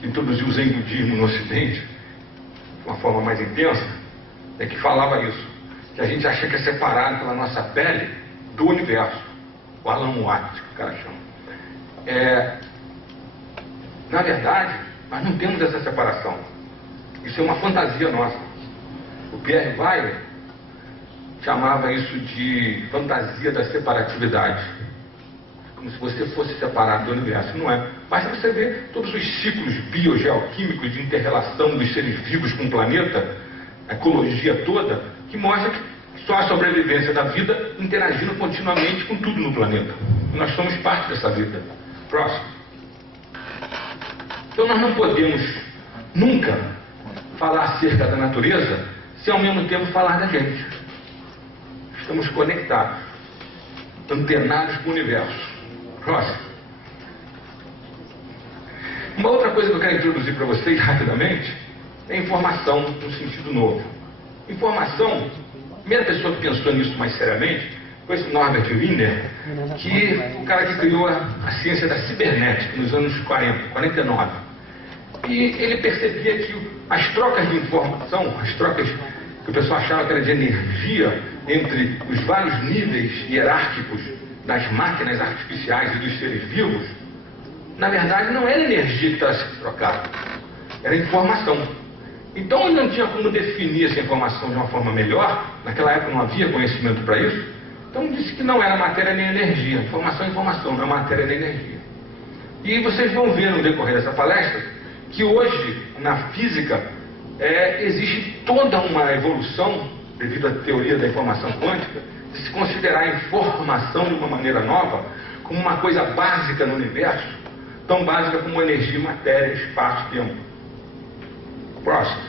que introduziu o Zen budismo no Ocidente, de uma forma mais intensa, é que falava isso, que a gente acha que é separado pela nossa pele do universo. O Alan Watts, que o cara chama. Na verdade, nós não temos essa separação. Isso é uma fantasia nossa. O Pierre Weiler chamava isso de fantasia da separatividade. Como se você fosse separado do universo. Não é. Basta você ver todos os ciclos biogeoquímicos de inter-relação dos seres vivos com o planeta, a ecologia toda, que mostra que só a sobrevivência da vida interagindo continuamente com tudo no planeta. E nós somos parte dessa vida. Próximo. Então nós não podemos nunca falar acerca da natureza sem ao mesmo tempo falar da gente. Estamos conectados, antenados com o universo. Próximo. Uma outra coisa que eu quero introduzir para vocês rapidamente é informação no sentido novo. Informação, a primeira pessoa que pensou nisso mais seriamente foi esse Norbert Wiener, que o cara que criou a ciência da cibernética nos anos 49. E ele percebia que as trocas de informação, as trocas que o pessoal achava que era de energia entre os vários níveis hierárquicos das máquinas artificiais e dos seres vivos, na verdade não era energia que estava sendo trocada, era informação. Então ele não tinha como definir essa informação de uma forma melhor, naquela época não havia conhecimento para isso, então disse que não era matéria nem energia. Informação é informação, não é matéria nem energia. E vocês vão ver no decorrer dessa palestra que hoje, na física, existe toda uma evolução, devido à teoria da informação quântica, de se considerar a informação de uma maneira nova como uma coisa básica no universo, tão básica como energia, matéria, espaço, tempo. Próximo.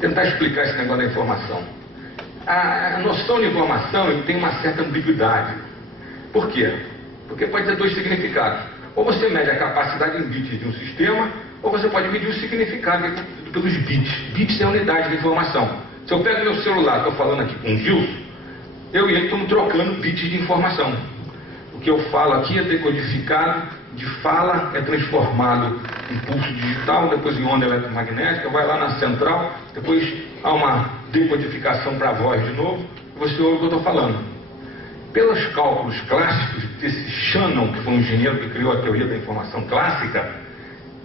Tentar explicar esse negócio da informação. A noção de informação tem uma certa ambiguidade. Por quê? Porque pode ter dois significados. Ou você mede a capacidade em bits de um sistema, ou você pode medir o significado pelos bits. Bits é a unidade de informação. Se eu pego meu celular, estou falando aqui com o Gilson, eu e ele estamos trocando bits de informação. O que eu falo aqui é decodificado, de fala é transformado em pulso digital, depois em onda eletromagnética, vai lá na central, depois há uma decodificação para a voz de novo, e você ouve o que eu estou falando. Pelos cálculos clássicos desse Shannon, que foi um engenheiro que criou a teoria da informação clássica,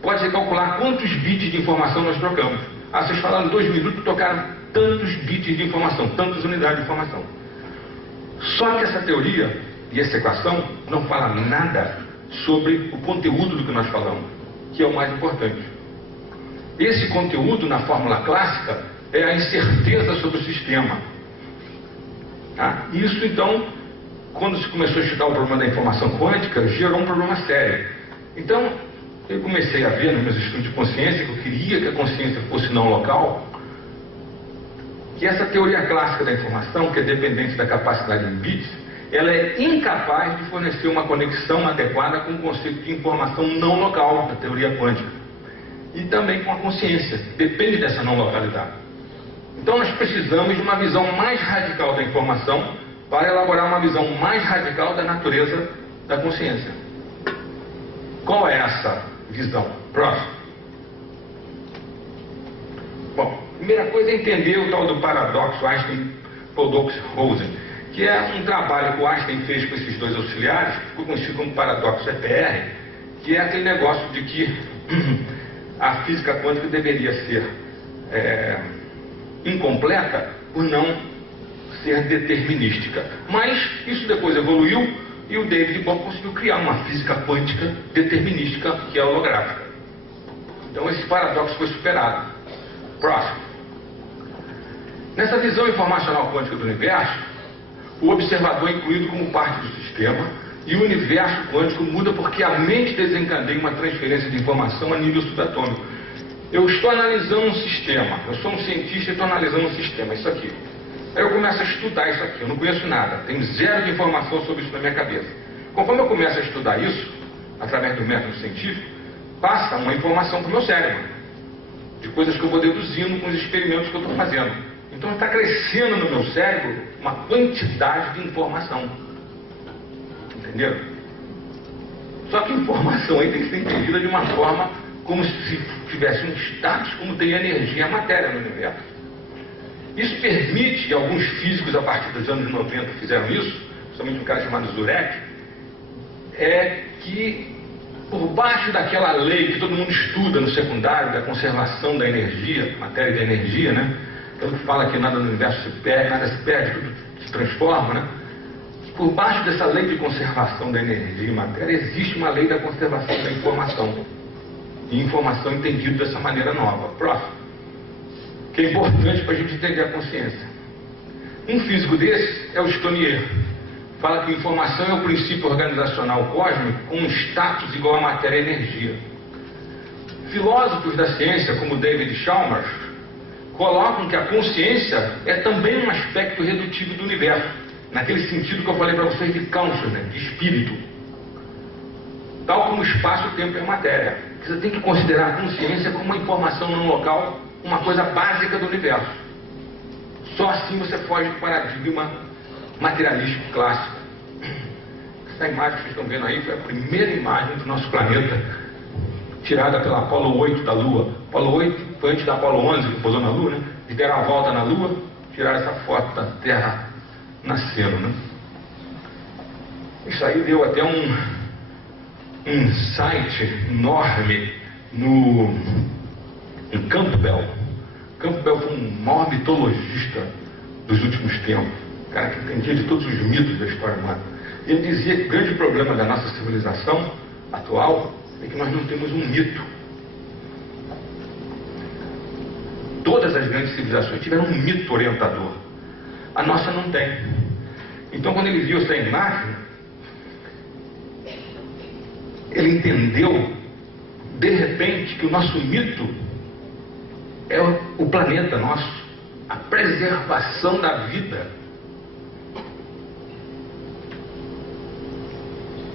pode-se calcular quantos bits de informação nós trocamos. Ah, vocês falaram 2 minutos, tocaram tantos bits de informação, tantas unidades de informação. Só que essa teoria e essa equação não fala nada sobre o conteúdo do que nós falamos, que é o mais importante. Esse conteúdo, na fórmula clássica, é a incerteza sobre o sistema. Tá? Isso, então, quando se começou a estudar o problema da informação quântica, gerou um problema sério. Então, eu comecei a ver nos meus estudos de consciência que eu queria que a consciência fosse não local, que essa teoria clássica da informação, que é dependente da capacidade em bits, ela é incapaz de fornecer uma conexão adequada com o conceito de informação não local da teoria quântica. E também com a consciência, depende dessa não localidade. Então nós precisamos de uma visão mais radical da informação para elaborar uma visão mais radical da natureza da consciência. Qual é essa visão? Próximo. Bom, primeira coisa é entender o tal do paradoxo Einstein-Podolsky-Rosen, que é um trabalho que o Einstein fez com esses dois auxiliares, que ficou conhecido como paradoxo EPR, que é aquele negócio de que a física quântica deveria ser incompleta por não ser determinística. Mas isso depois evoluiu e o David Bohm conseguiu criar uma física quântica determinística, que é holográfica. Então esse paradoxo foi superado. Próximo. Nessa visão informacional quântica do universo, o observador é incluído como parte do sistema e o universo quântico muda porque a mente desencadeia uma transferência de informação a nível subatômico. Eu estou analisando um sistema, eu sou um cientista e estou analisando um sistema, isso aqui. Aí eu começo a estudar isso aqui, eu não conheço nada, tenho zero de informação sobre isso na minha cabeça. Conforme eu começo a estudar isso, através do método científico, passa uma informação para o meu cérebro, de coisas que eu vou deduzindo com os experimentos que eu estou fazendo. Então está crescendo no meu cérebro uma quantidade de informação. Entenderam? Só que a informação aí tem que ser entendida de uma forma como se tivesse um status, como tem energia e a matéria no universo. Isso permite, e alguns físicos a partir dos anos 90 fizeram isso, principalmente um cara chamado Zurek, é que por baixo daquela lei que todo mundo estuda no secundário, da conservação da energia, matéria e da energia, né? Então fala que nada no universo se perde, nada se perde, tudo se transforma, né? Por baixo dessa lei de conservação da energia e matéria, existe uma lei da conservação da informação. E informação entendida dessa maneira nova. Próximo. Que é importante para a gente entender a consciência. Um físico desse é o Stonier. Fala que informação é o princípio organizacional cósmico com um status igual a matéria e energia. Filósofos da ciência, como David Chalmers, colocam que a consciência é também um aspecto redutivo do universo, naquele sentido que eu falei para vocês de consciousness, de espírito. Tal como o espaço, o tempo e a matéria. Você tem que considerar a consciência como uma informação não local, uma coisa básica do universo. Só assim você foge do paradigma materialístico clássico. Essa imagem que vocês estão vendo aí foi a primeira imagem do nosso planeta, tirada pela Apolo 8 da Lua. Apolo 8 foi antes da Apolo 11, que pousou na Lua, né? E deram a volta na Lua, tiraram essa foto da Terra nascendo, né? Isso aí deu até um insight enorme em Campbell. Campbell foi um maior mitologista dos últimos tempos, um cara que entendia de todos os mitos da história humana. Ele dizia que o grande problema da nossa civilização atual é que nós não temos um mito. Todas as grandes civilizações tiveram um mito orientador. A nossa não tem. Então, quando ele viu essa imagem, ele entendeu, de repente, que o nosso mito é o planeta nosso. a preservação da vida.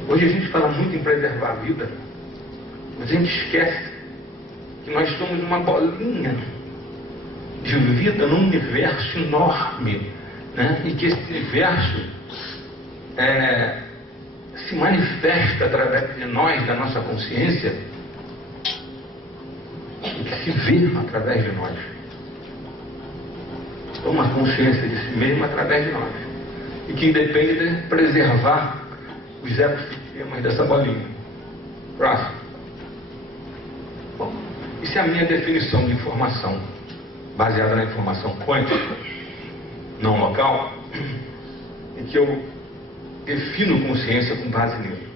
Hoje a gente fala muito em preservar a vida, mas a gente esquece que nós somos uma bolinha de vida num universo enorme, né? E que esse universo se manifesta através de nós, da nossa consciência, e que se vê através de nós. Toma consciência de si mesmo através de nós, e que independe de preservar os ecossistemas dessa bolinha. Próximo. Bom, isso é a minha definição de informação, baseada na informação quântica, não local, em que eu defino consciência com base nisso.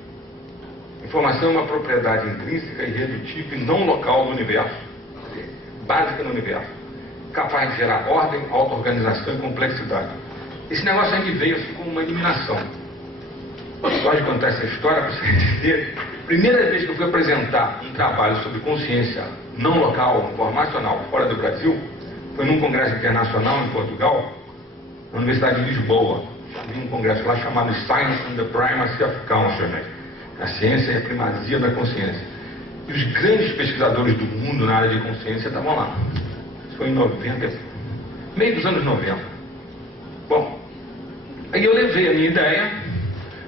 Informação é uma propriedade intrínseca, irredutível e não local do universo, básica no universo, capaz de gerar ordem, auto-organização e complexidade. Esse negócio aí veio assim como uma eliminação. Eu gosto de contar essa história para vocês dizer. Primeira vez que eu fui apresentar um trabalho sobre consciência não local, informacional, fora do Brasil, foi num congresso internacional em Portugal, na Universidade de Lisboa. Havia um congresso lá chamado Science and the Primacy of Consciousness, a ciência e a primazia da consciência. E os grandes pesquisadores do mundo na área de consciência estavam lá. Isso foi em 90, meio dos anos 90. Bom, aí eu levei a minha ideia,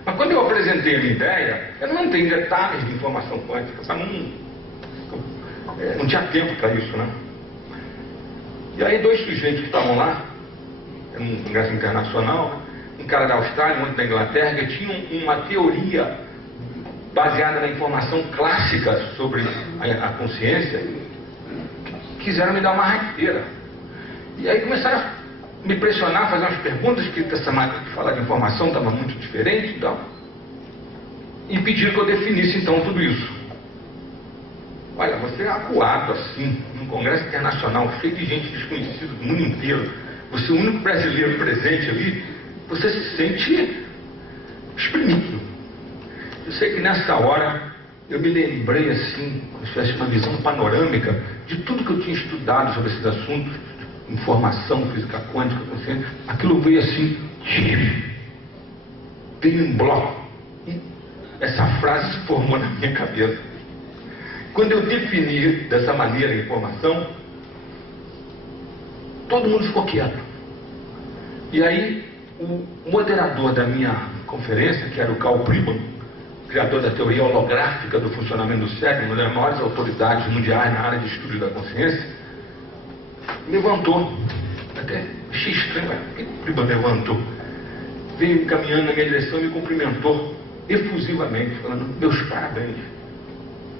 mas quando eu apresentei a minha ideia, eu não entrei em detalhes de informação quântica, não tinha tempo para isso, né? E aí dois sujeitos que estavam lá, era um congresso internacional, um cara da Austrália, um outro da Inglaterra, que tinham uma teoria baseada na informação clássica sobre a consciência, quiseram me dar uma rasteira. E aí começaram a me pressionar, fazer umas perguntas, que essa maneira de falar de informação estava muito diferente e tal. E pediram que eu definisse então tudo isso. Olha, você é acuado assim, num congresso internacional, cheio de gente desconhecida do mundo inteiro, você é o único brasileiro presente ali, você se sente exprimido. Eu sei que nessa hora eu me lembrei assim, como se tivesse uma visão panorâmica de tudo que eu tinha estudado sobre esses assuntos, informação, física quântica, consciência. Aquilo veio assim, veio em bloco. E essa frase se formou na minha cabeça. Quando eu defini dessa maneira a informação, todo mundo ficou quieto. E aí, o moderador da minha conferência, que era o Carl Pribban, criador da teoria holográfica do funcionamento do cérebro, uma das maiores autoridades mundiais na área de estudo da consciência, levantou. Até achei estranho, mas por que o Pribban levantou? Veio caminhando na minha direção e me cumprimentou efusivamente, falando: meus parabéns,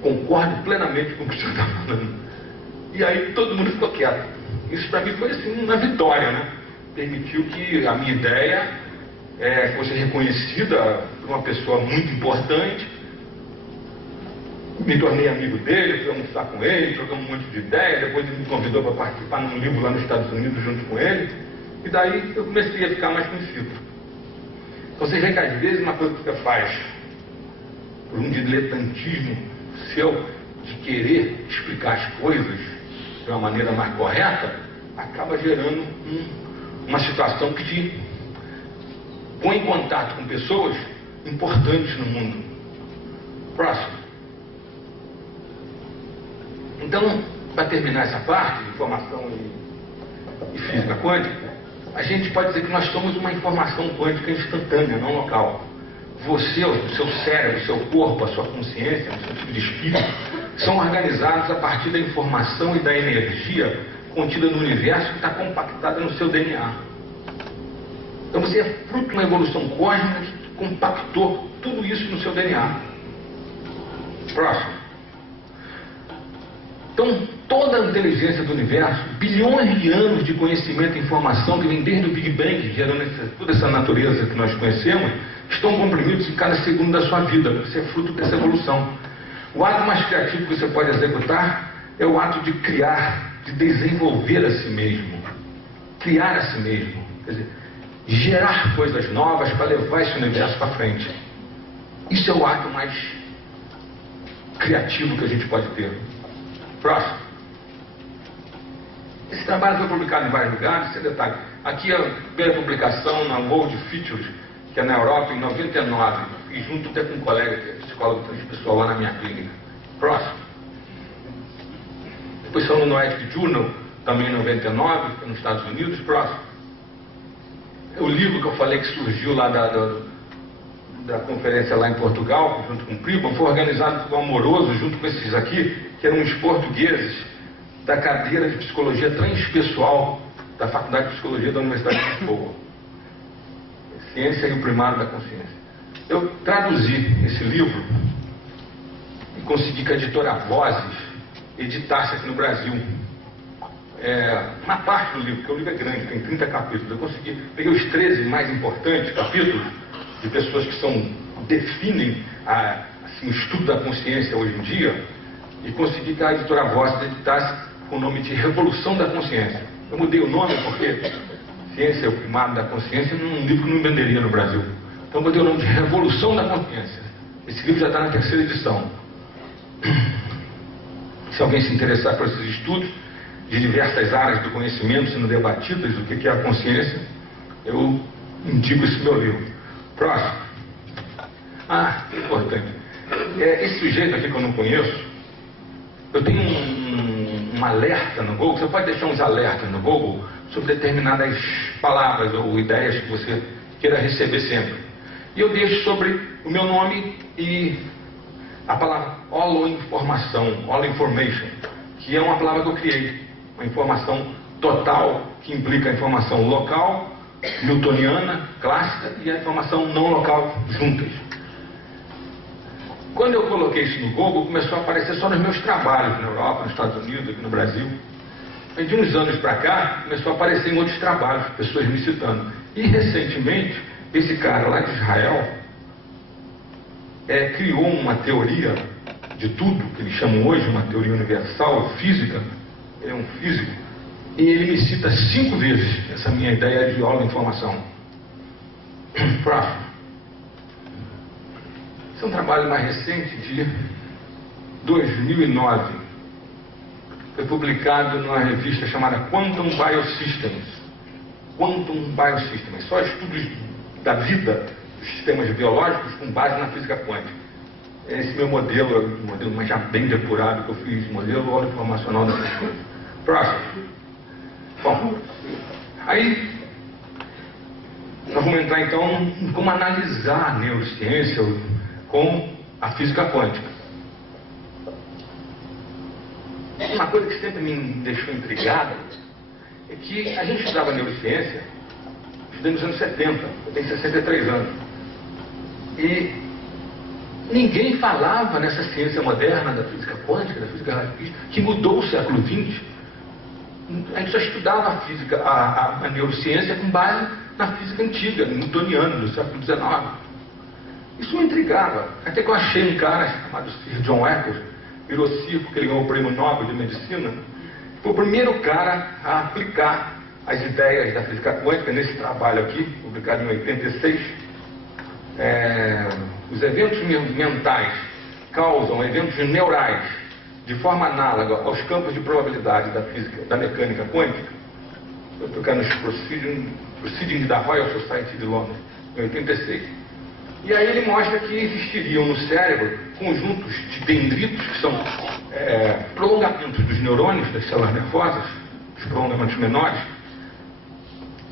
concordo plenamente com o que o senhor está falando. E aí todo mundo ficou quieto. Isso para mim foi assim uma vitória, né? Permitiu que a minha ideia fosse reconhecida por uma pessoa muito importante. Me tornei amigo dele, fui almoçar com ele, trocamos um monte de ideias. Depois ele me convidou para participar num livro lá nos Estados Unidos junto com ele. E daí eu comecei a ficar mais conhecido. Então você vê que às vezes uma coisa que você faz por um diletantismo seu de querer explicar as coisas de uma maneira mais correta, acaba gerando uma situação que te põe em contato com pessoas importantes no mundo. Próximo. Então, para terminar essa parte de informação e física quântica, a gente pode dizer que nós somos uma informação quântica instantânea, não local. Você, o seu cérebro, o seu corpo, a sua consciência, o seu tipo de espírito, são organizados a partir da informação e da energia contida no universo que está compactada no seu DNA. Então você é fruto de uma evolução cósmica que compactou tudo isso no seu DNA. Próximo. Então, toda a inteligência do universo, bilhões de anos de conhecimento e informação que vem desde o Big Bang, gerando toda essa natureza que nós conhecemos, estão comprimidos em cada segundo da sua vida. Você é fruto dessa evolução. O ato mais criativo que você pode executar é o ato de criar, de desenvolver a si mesmo. Criar a si mesmo. Quer dizer, gerar coisas novas para levar esse universo para frente. Isso é o ato mais criativo que a gente pode ter. Próximo. Esse trabalho foi publicado em vários lugares, esse detalhe. Aqui a primeira publicação na World Features, que é na Europa, em 99, e junto até com um colega que é psicólogo transpessoal lá na minha clínica. Próximo. Depois saiu no Noetic Journal, também em 99, nos Estados Unidos. Próximo. O livro que eu falei que surgiu lá da conferência lá em Portugal, junto com o Primo, foi organizado por um amoroso, junto com esses aqui, que eram uns portugueses da cadeira de Psicologia Transpessoal da Faculdade de Psicologia da Universidade de Lisboa. Ciência e o Primário da Consciência. Eu traduzi esse livro e consegui que a editora Vozes editasse aqui no Brasil. Uma parte do livro, porque o livro é grande, tem 30 capítulos. Eu consegui, peguei os 13 mais importantes capítulos de pessoas que definem assim, o estudo da consciência hoje em dia, e consegui que a editora Vozes editasse com o nome de Revolução da Consciência. Eu mudei o nome porque Ciência é o Primário da Consciência, num livro que não venderia no Brasil. Então eu mudei o nome de Revolução da Consciência. Esse livro já está na 3ª edição. Se alguém se interessar por esses estudos de diversas áreas do conhecimento sendo debatidas do que é a consciência, eu indico esse meu livro. Próximo. Importante. Esse sujeito aqui que eu não conheço, eu tenho um alerta no Google. Você pode deixar uns alertas no Google sobre determinadas palavras ou ideias que você queira receber sempre. E eu deixo sobre o meu nome e a palavra holoinformação, holoinformation, que é uma palavra que eu criei. Uma informação total, que implica a informação local, newtoniana, clássica, e a informação não local juntas. Quando eu coloquei isso no Google, começou a aparecer só nos meus trabalhos na Europa, nos Estados Unidos, aqui no Brasil. E de uns anos para cá, começou a aparecer em outros trabalhos, pessoas me citando. E recentemente, esse cara lá de Israel criou uma teoria de tudo, que eles chamam hoje uma teoria universal, física. Ele é um físico. E ele me cita 5 vezes essa minha ideia de holoinformação. Próximo. Esse é um trabalho mais recente, de 2009. Foi publicado numa revista chamada Quantum Biosystems. Quantum Biosystems. Só estudos da vida dos sistemas biológicos com base na física quântica. Esse meu modelo, um modelo mais já bem depurado que eu fiz, modelo holoinformacional dessas coisas. Próximo. Bom, aí nós vamos entrar então em como analisar a neurociência com a física quântica. Uma coisa que sempre me deixou intrigada é que a gente estudava neurociência, estudei nos anos 70, eu tenho 63 anos, e ninguém falava nessa ciência moderna da física quântica, da física relativista, que mudou o século XX. A gente só estudava a física, a neurociência com base na física antiga, newtoniana, do século XIX. Isso me intrigava, até que eu achei um cara chamado Sir John Eccles, virou Sir porque ele ganhou o Prêmio Nobel de Medicina, foi o primeiro cara a aplicar as ideias da física quântica nesse trabalho aqui, publicado em 86. Os eventos mentais causam eventos neurais de forma análoga aos campos de probabilidade da física, da mecânica quântica. Foi publicado nos Proceedings da Royal Society de Londres, em 86. E aí ele mostra que existiriam no cérebro conjuntos de dendritos, que são prolongamentos dos neurônios, das células nervosas, os prolongamentos menores,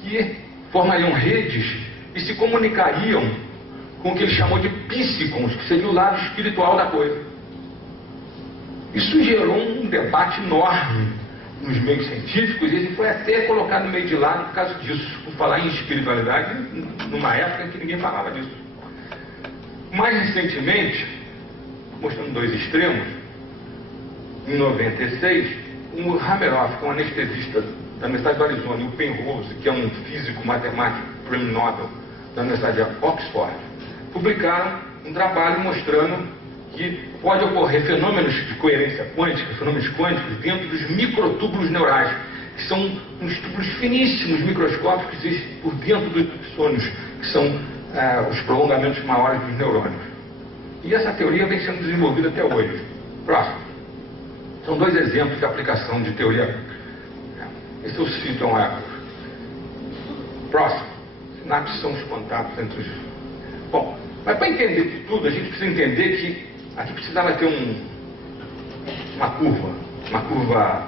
que formariam redes e se comunicariam com o que ele chamou de psícons, que seria o lado espiritual da coisa. Isso gerou um debate enorme nos meios científicos, e ele foi até colocado no meio de lado por causa disso, por falar em espiritualidade, numa época em que ninguém falava disso. Mais recentemente, mostrando 2 extremos, em 96, o Hameroff, que é um anestesista da Universidade do Arizona, e o Penrose, que é um físico matemático, Prêmio Nobel da Universidade de Oxford, publicaram um trabalho mostrando que pode ocorrer fenômenos de coerência quântica, fenômenos quânticos, dentro dos microtúbulos neurais, que são uns túbulos finíssimos, microscópicos, que existem por dentro dos sônios, que são os prolongamentos maiores dos neurônios. E essa teoria vem sendo desenvolvida até hoje. Próximo. São 2 exemplos de aplicação de teoria Esse é o cito eco. Próximo. Sinapses são os contatos entre os... Bom, mas para entender de tudo, a gente precisa entender que aqui precisava ter uma curva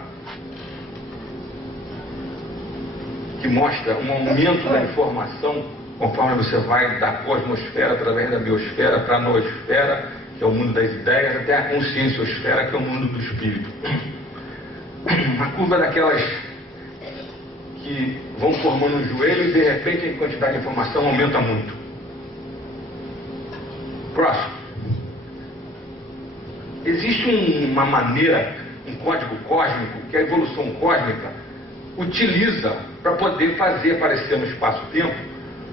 que mostra um aumento da informação conforme você vai da cosmosfera, através da biosfera, para a noosfera, que é o mundo das ideias, até a conscienciosfera, que é o mundo do espírito. Uma curva daquelas que vão formando um joelho e de repente a quantidade de informação aumenta muito. Próximo. Existe uma maneira, um código cósmico, que a evolução cósmica utiliza para poder fazer aparecer no espaço-tempo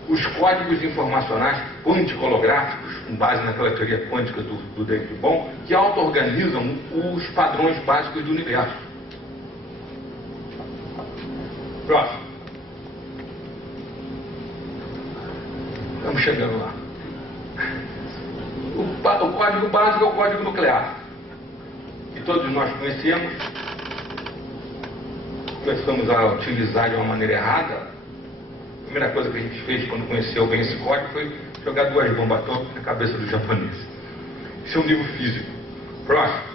os códigos informacionais quântico-holográficos, com base naquela teoria quântica do David Bohm, que auto-organizam os padrões básicos do universo. Próximo. Estamos chegando lá. O código básico é o código nuclear, que todos nós conhecemos. Começamos a utilizar de uma maneira errada. A primeira coisa que a gente fez quando conheceu bem esse código foi jogar 2 bombas atômicas na cabeça do japonês. Isso é um nível físico. Próximo.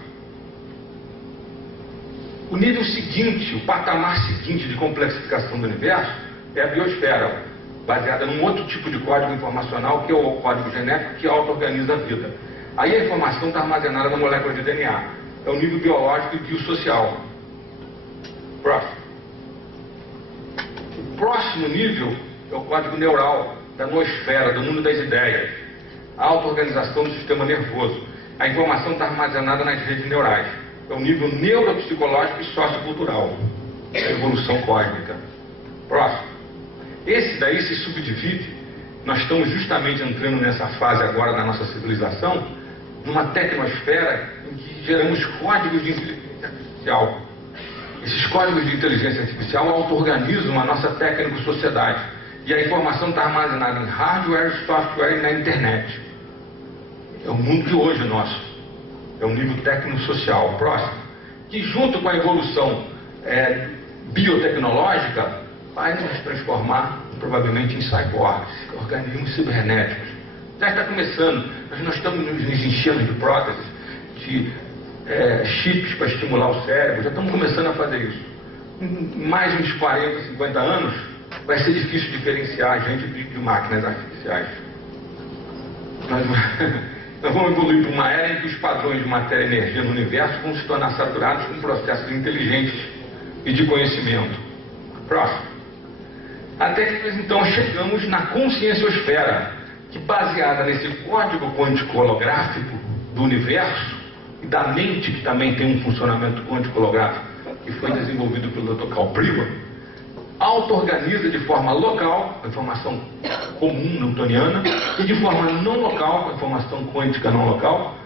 O nível seguinte, o patamar seguinte de complexificação do universo é a biosfera, baseada num outro tipo de código informacional, que é o código genético, que auto-organiza a vida. Aí a informação está armazenada na molécula de DNA. É o nível biológico e biosocial. Próximo. O próximo nível é o código neural, da noosfera, do mundo das ideias. A auto-organização do sistema nervoso. A informação está armazenada nas redes neurais. É o nível neuropsicológico e sociocultural. É a evolução cósmica. Próximo. Esse daí se subdivide. Nós estamos justamente entrando nessa fase agora da nossa civilização, numa tecnosfera em que geramos códigos de inteligência artificial. Esses códigos de inteligência artificial auto-organizam a nossa técnico-sociedade. E a informação está armazenada em hardware, software e na internet. É o mundo de hoje nosso. É um nível técnico-social. Próximo. Que junto com a evolução biotecnológica vai nos transformar provavelmente em cyborgs, organismos cibernéticos. Já está começando. Nós não estamos nos enchendo de próteses, de chips para estimular o cérebro. Já estamos começando a fazer isso. Em mais uns 40, 50 anos, vai ser difícil diferenciar a gente de máquinas artificiais. Nós vamos evoluir para uma era em que os padrões de matéria e energia no universo vão se tornar saturados com processos inteligentes e de conhecimento. Próximo. Até que nós então chegamos na conscienciosfera, que baseada nesse código quântico-holográfico do universo e da mente, que também tem um funcionamento quântico-holográfico, que foi desenvolvido pelo Dr. Carl Prima, auto-organiza de forma local, com a informação comum newtoniana, e de forma não local, com a informação quântica não local,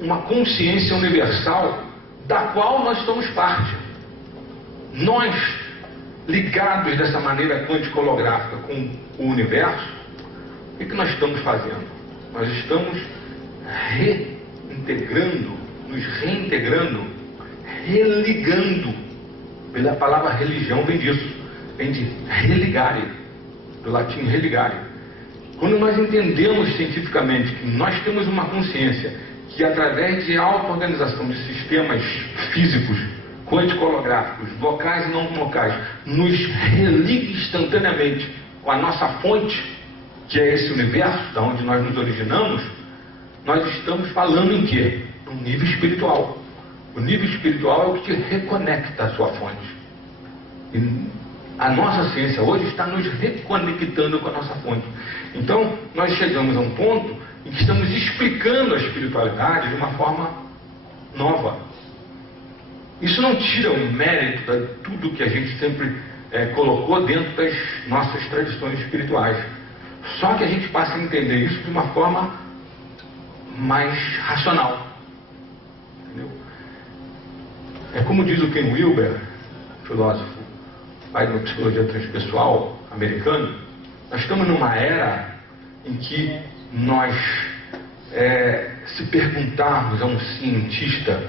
uma consciência universal da qual nós somos parte. Nós, ligados dessa maneira quântico-holográfica com o universo, o que nós estamos fazendo? Nós estamos reintegrando, nos reintegrando, religando. A palavra religião vem disso, vem de religare, do latim religare. Quando nós entendemos cientificamente que nós temos uma consciência que através de auto-organização de sistemas físicos, quântico-holográficos, locais e não locais, nos religa instantaneamente com a nossa fonte, que é esse universo, da onde nós nos originamos, nós estamos falando em quê? No nível espiritual. O nível espiritual é o que te reconecta à sua fonte. E a nossa ciência hoje está nos reconectando com a nossa fonte. Então, nós chegamos a um ponto em que estamos explicando a espiritualidade de uma forma nova. Isso não tira o mérito de tudo que a gente sempre colocou dentro das nossas tradições espirituais. Só que a gente passa a entender isso de uma forma mais racional. Entendeu? É como diz o Ken Wilber, filósofo, pai da psicologia transpessoal americano, nós estamos numa era em que nós, se perguntarmos a um cientista,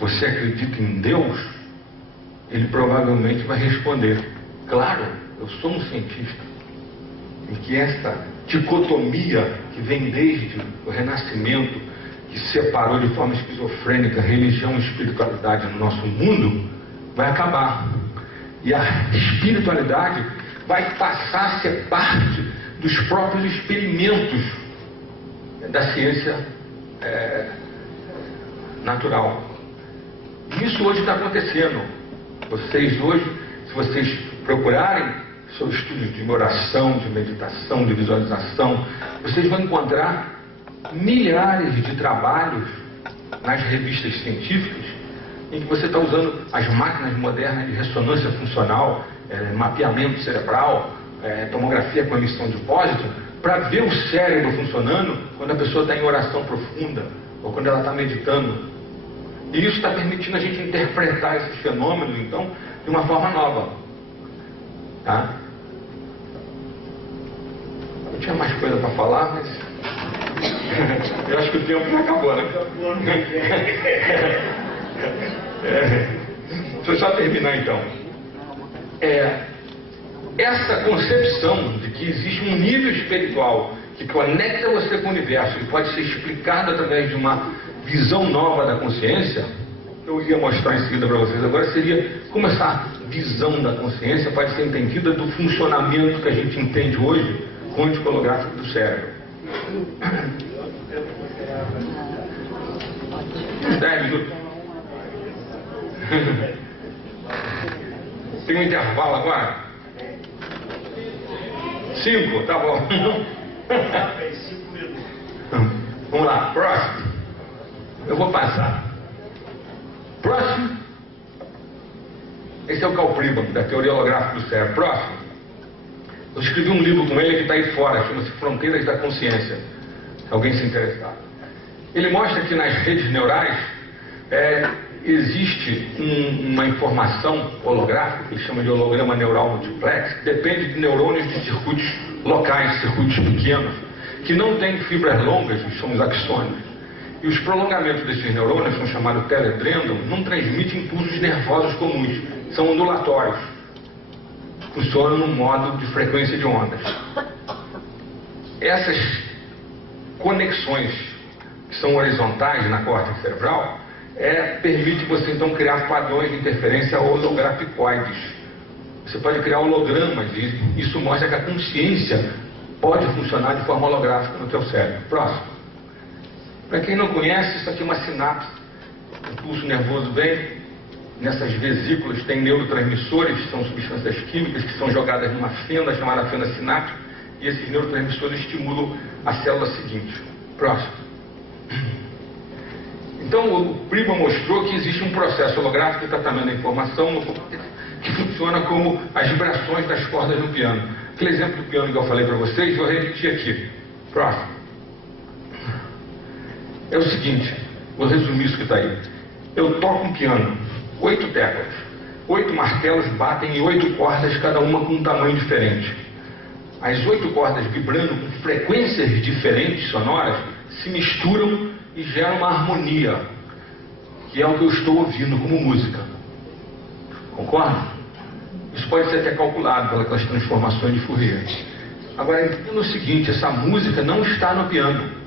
você acredita em Deus? ele provavelmente vai responder: claro, eu sou um cientista. E que essa dicotomia que vem desde o Renascimento, que separou de forma esquizofrênica religião e espiritualidade no nosso mundo, vai acabar. E a espiritualidade vai passar a ser parte dos próprios experimentos da ciência natural. Isso hoje está acontecendo. Vocês hoje, se vocês procurarem sobre estudos de oração, de meditação, de visualização, vocês vão encontrar milhares de trabalhos nas revistas científicas em que você está usando as máquinas modernas de ressonância funcional, mapeamento cerebral, tomografia com emissão de pósito, para ver o cérebro funcionando quando a pessoa está em oração profunda ou quando ela está meditando. E isso está permitindo a gente interpretar esses fenômenos, então, de uma forma nova. Tá? Eu tinha mais coisa para falar, mas eu acho que o tempo já acabou, né? Deixa eu só terminar então. Essa concepção de que existe um nível espiritual que conecta você com o universo e pode ser explicado através de uma visão nova da consciência, eu ia mostrar em seguida para vocês agora, seria como essa visão da consciência pode ser entendida do funcionamento que a gente entende hoje quântico holográfico do cérebro. 10 minutos. Tem um intervalo agora? 5, tá bom. 5 minutos. Vamos lá, próximo. Eu vou passar. Próximo. Esse é o Carl Pribram, da teoria holográfica do cérebro. Próximo. Eu escrevi um livro com ele que está aí fora, chama-se Fronteiras da Consciência, se alguém se interessar. Ele mostra que nas redes neurais existe uma informação holográfica, que ele chama de holograma neural multiplex, que depende de neurônios de circuitos locais, circuitos pequenos, que não têm fibras longas, que são os axônios. E os prolongamentos desses neurônios, são chamados teledendron, não transmitem impulsos nervosos comuns, são ondulatórios. Funcionam no modo de frequência de ondas. Essas conexões que são horizontais na córtex cerebral permite você então criar padrões de interferência holograficoides. Você pode criar hologramas e isso mostra que a consciência pode funcionar de forma holográfica no teu cérebro. Próximo. Para quem não conhece, isso aqui é uma sinapse. O pulso nervoso vem, nessas vesículas tem neurotransmissores, que são substâncias químicas que são jogadas numa fenda chamada fenda sináptica, e esses neurotransmissores estimulam a célula seguinte. Próximo. Então o Pribram mostrou que existe um processo holográfico de tratamento da informação no córtex que funciona como as vibrações das cordas do piano. Aquele exemplo do piano que eu falei para vocês, vou repetir aqui. Próximo. É o seguinte, vou resumir isso que está aí. Eu toco um piano, 8 teclas, 8 martelos batem em 8 cordas, cada uma com um tamanho diferente. As 8 cordas vibrando com frequências diferentes sonoras se misturam e geram uma harmonia, que é o que eu estou ouvindo como música. Concorda? Isso pode ser até calculado pelas transformações de Fourier. Agora, entenda o seguinte, essa música não está no piano.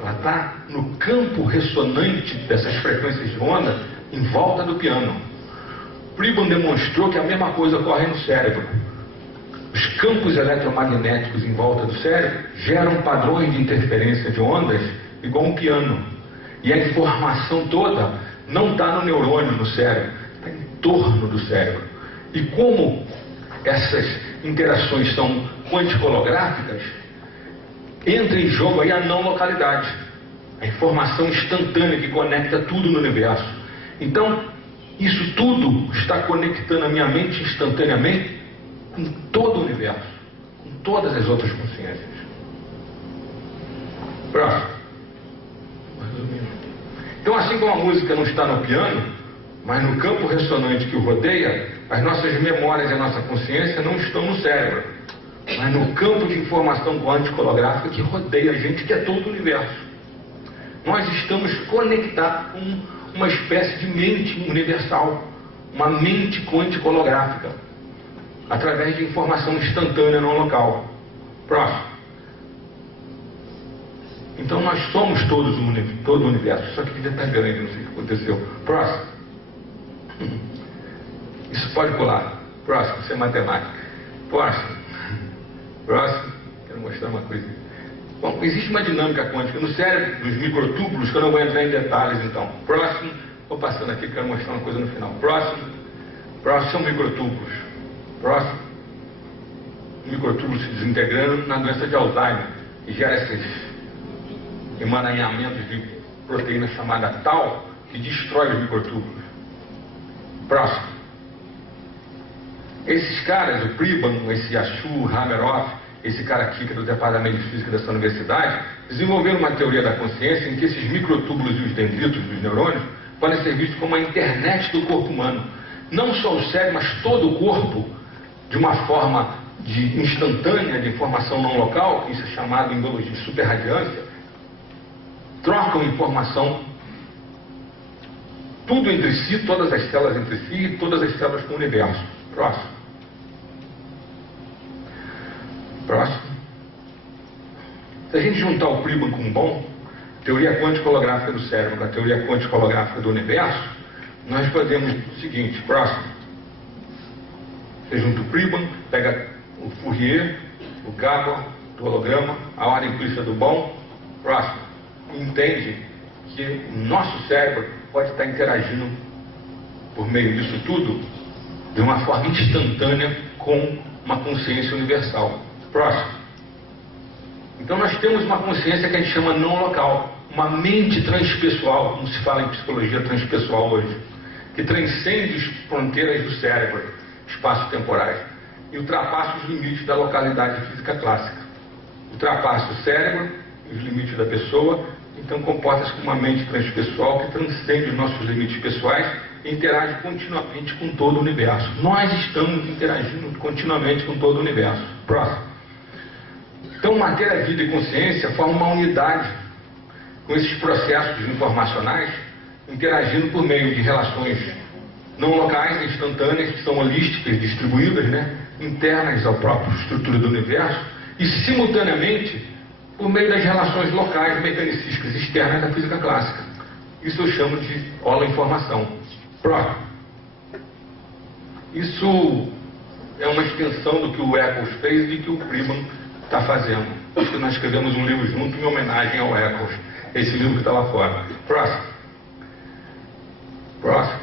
Ela está no campo ressonante dessas frequências de onda em volta do piano. Pribram demonstrou que a mesma coisa ocorre no cérebro. Os campos eletromagnéticos em volta do cérebro geram padrões de interferência de ondas igual um piano. E a informação toda não está no neurônio no cérebro, está em torno do cérebro. E como essas interações são quântico-holográficas, entra em jogo aí a não localidade, a informação instantânea que conecta tudo no universo. Então, isso tudo está conectando a minha mente instantaneamente com todo o universo, com todas as outras consciências. Próximo. Então, assim como a música não está no piano, mas no campo ressonante que o rodeia, as nossas memórias e a nossa consciência não estão no cérebro, mas no campo de informação quântico-holográfica que rodeia a gente, que é todo o universo. Nós estamos conectados com uma espécie de mente universal, uma mente quântico-holográfica, através de informação instantânea não local. Próximo. Então nós somos todos todo o universo. Só que devia estar grande, não sei o que aconteceu. Próximo. Isso pode pular. Próximo, isso é matemática. Próximo. Próximo. Quero mostrar uma coisa. Bom, existe uma dinâmica quântica no cérebro dos microtúbulos, que eu não vou entrar em detalhes então. Próximo. Vou passando aqui, quero mostrar uma coisa no final. Próximo. Próximo são microtúbulos. Próximo. Microtúbulos se desintegrando na doença de Alzheimer, que gera esses emaranhamentos de proteína chamada tau, que destrói os microtúbulos. Próximo. Esses caras, o Pribam, esse Yashu, Hameroff, esse cara aqui que é do Departamento de Física dessa universidade, desenvolveram uma teoria da consciência em que esses microtúbulos e os dendritos dos neurônios podem ser vistos como a internet do corpo humano. Não só o cérebro, mas todo o corpo, de uma forma instantânea de informação não local, que isso é chamado em biologia de superradiância, trocam informação, tudo entre si, todas as células entre si e todas as células com o universo. Próximo. Próximo. Se a gente juntar o Pribam com o Bohm, teoria quântico-holográfica do cérebro com a teoria quântico-holográfica do universo, nós podemos o seguinte. Próximo. Você junta o Pribam, pega o Fourier, o Gabor do holograma, a ordem implícita do Bohm. Próximo. Entende que o nosso cérebro pode estar interagindo por meio disso tudo de uma forma instantânea com uma consciência universal. Próximo. Então nós temos uma consciência que a gente chama não local, uma mente transpessoal, como se fala em psicologia transpessoal hoje, que transcende as fronteiras do cérebro, espaço-temporais, e ultrapassa os limites da localidade física clássica. Ultrapassa o cérebro, os limites da pessoa, então comporta-se como uma mente transpessoal que transcende os nossos limites pessoais e interage continuamente com todo o universo. Nós estamos interagindo continuamente com todo o universo. Próximo. Então, matéria, vida e consciência formam uma unidade com esses processos informacionais interagindo por meio de relações não locais, instantâneas, que são holísticas, distribuídas, internas à própria estrutura do universo, e simultaneamente por meio das relações locais, mecanicísticas, externas da física clássica. Isso eu chamo de holoinformação. Próximo. Isso é uma extensão do que o Eccles fez e que o Pribam está fazendo. Acho que nós escrevemos um livro junto em homenagem ao Eccles, esse livro que está lá fora. Próximo. Próximo.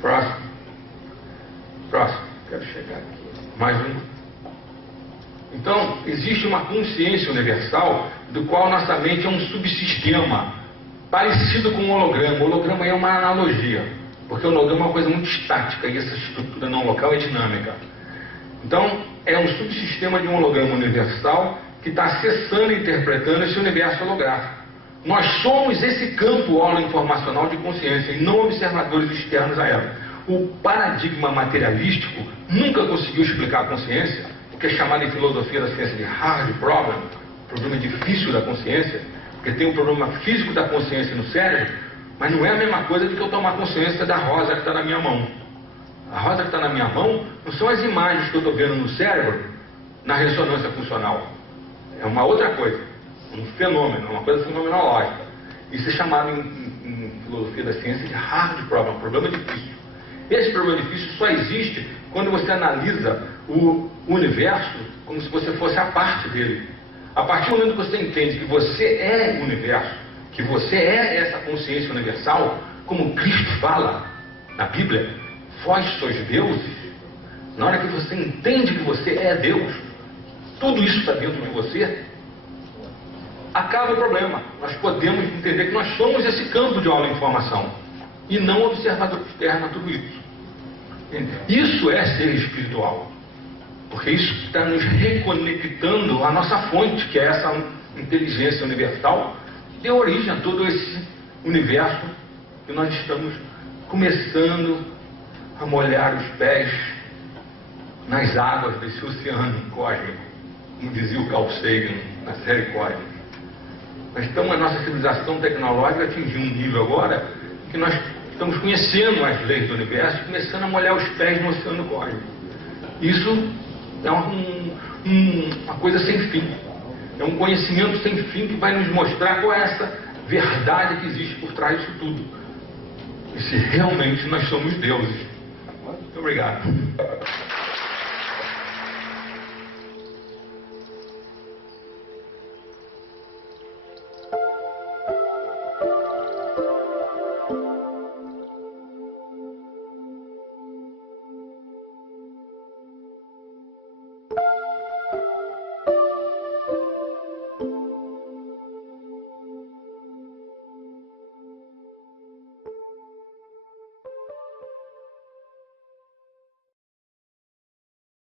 Próximo. Próximo. Quero chegar aqui. Mais um. Então, existe uma consciência universal do qual nossa mente é um subsistema parecido com um holograma. O holograma é uma analogia, porque o holograma é uma coisa muito estática e essa estrutura não local é dinâmica. Então, é um subsistema de um holograma universal que está acessando e interpretando esse universo holográfico. Nós somos esse campo holoinformacional de consciência e não observadores externos a ela. O paradigma materialístico nunca conseguiu explicar a consciência, o que é chamado em filosofia da ciência de hard problem, problema difícil da consciência, porque tem um problema físico da consciência no cérebro, mas não é a mesma coisa do que eu tomar consciência da rosa que está na minha mão. A rosa que está na minha mão não são as imagens que eu estou vendo no cérebro na ressonância funcional. É uma outra coisa, um fenômeno, uma coisa fenomenológica. Isso é chamado em filosofia da ciência de hard problem, problema difícil. Esse problema difícil só existe quando você analisa o universo como se você fosse a parte dele. A partir do momento que você entende que você é o universo, que você é essa consciência universal, como Cristo fala na Bíblia, vós sois deuses, na hora que você entende que você é Deus, tudo isso está dentro de você, acaba o problema. Nós podemos entender que nós somos esse campo de holoinformação e não observador externo a tudo isso. Isso é ser espiritual, porque isso está nos reconectando à nossa fonte, que é essa inteligência universal, que deu origem a todo esse universo que nós estamos começando a molhar os pés nas águas desse oceano cósmico, como dizia o Carl Sagan na série Cósmica. Então a nossa civilização tecnológica atingiu um nível agora que nós estamos conhecendo as leis do universo e começando a molhar os pés no oceano cósmico. Isso é uma coisa sem fim. É um conhecimento sem fim que vai nos mostrar qual é essa verdade que existe por trás disso tudo. E se realmente nós somos deuses. Muito obrigado.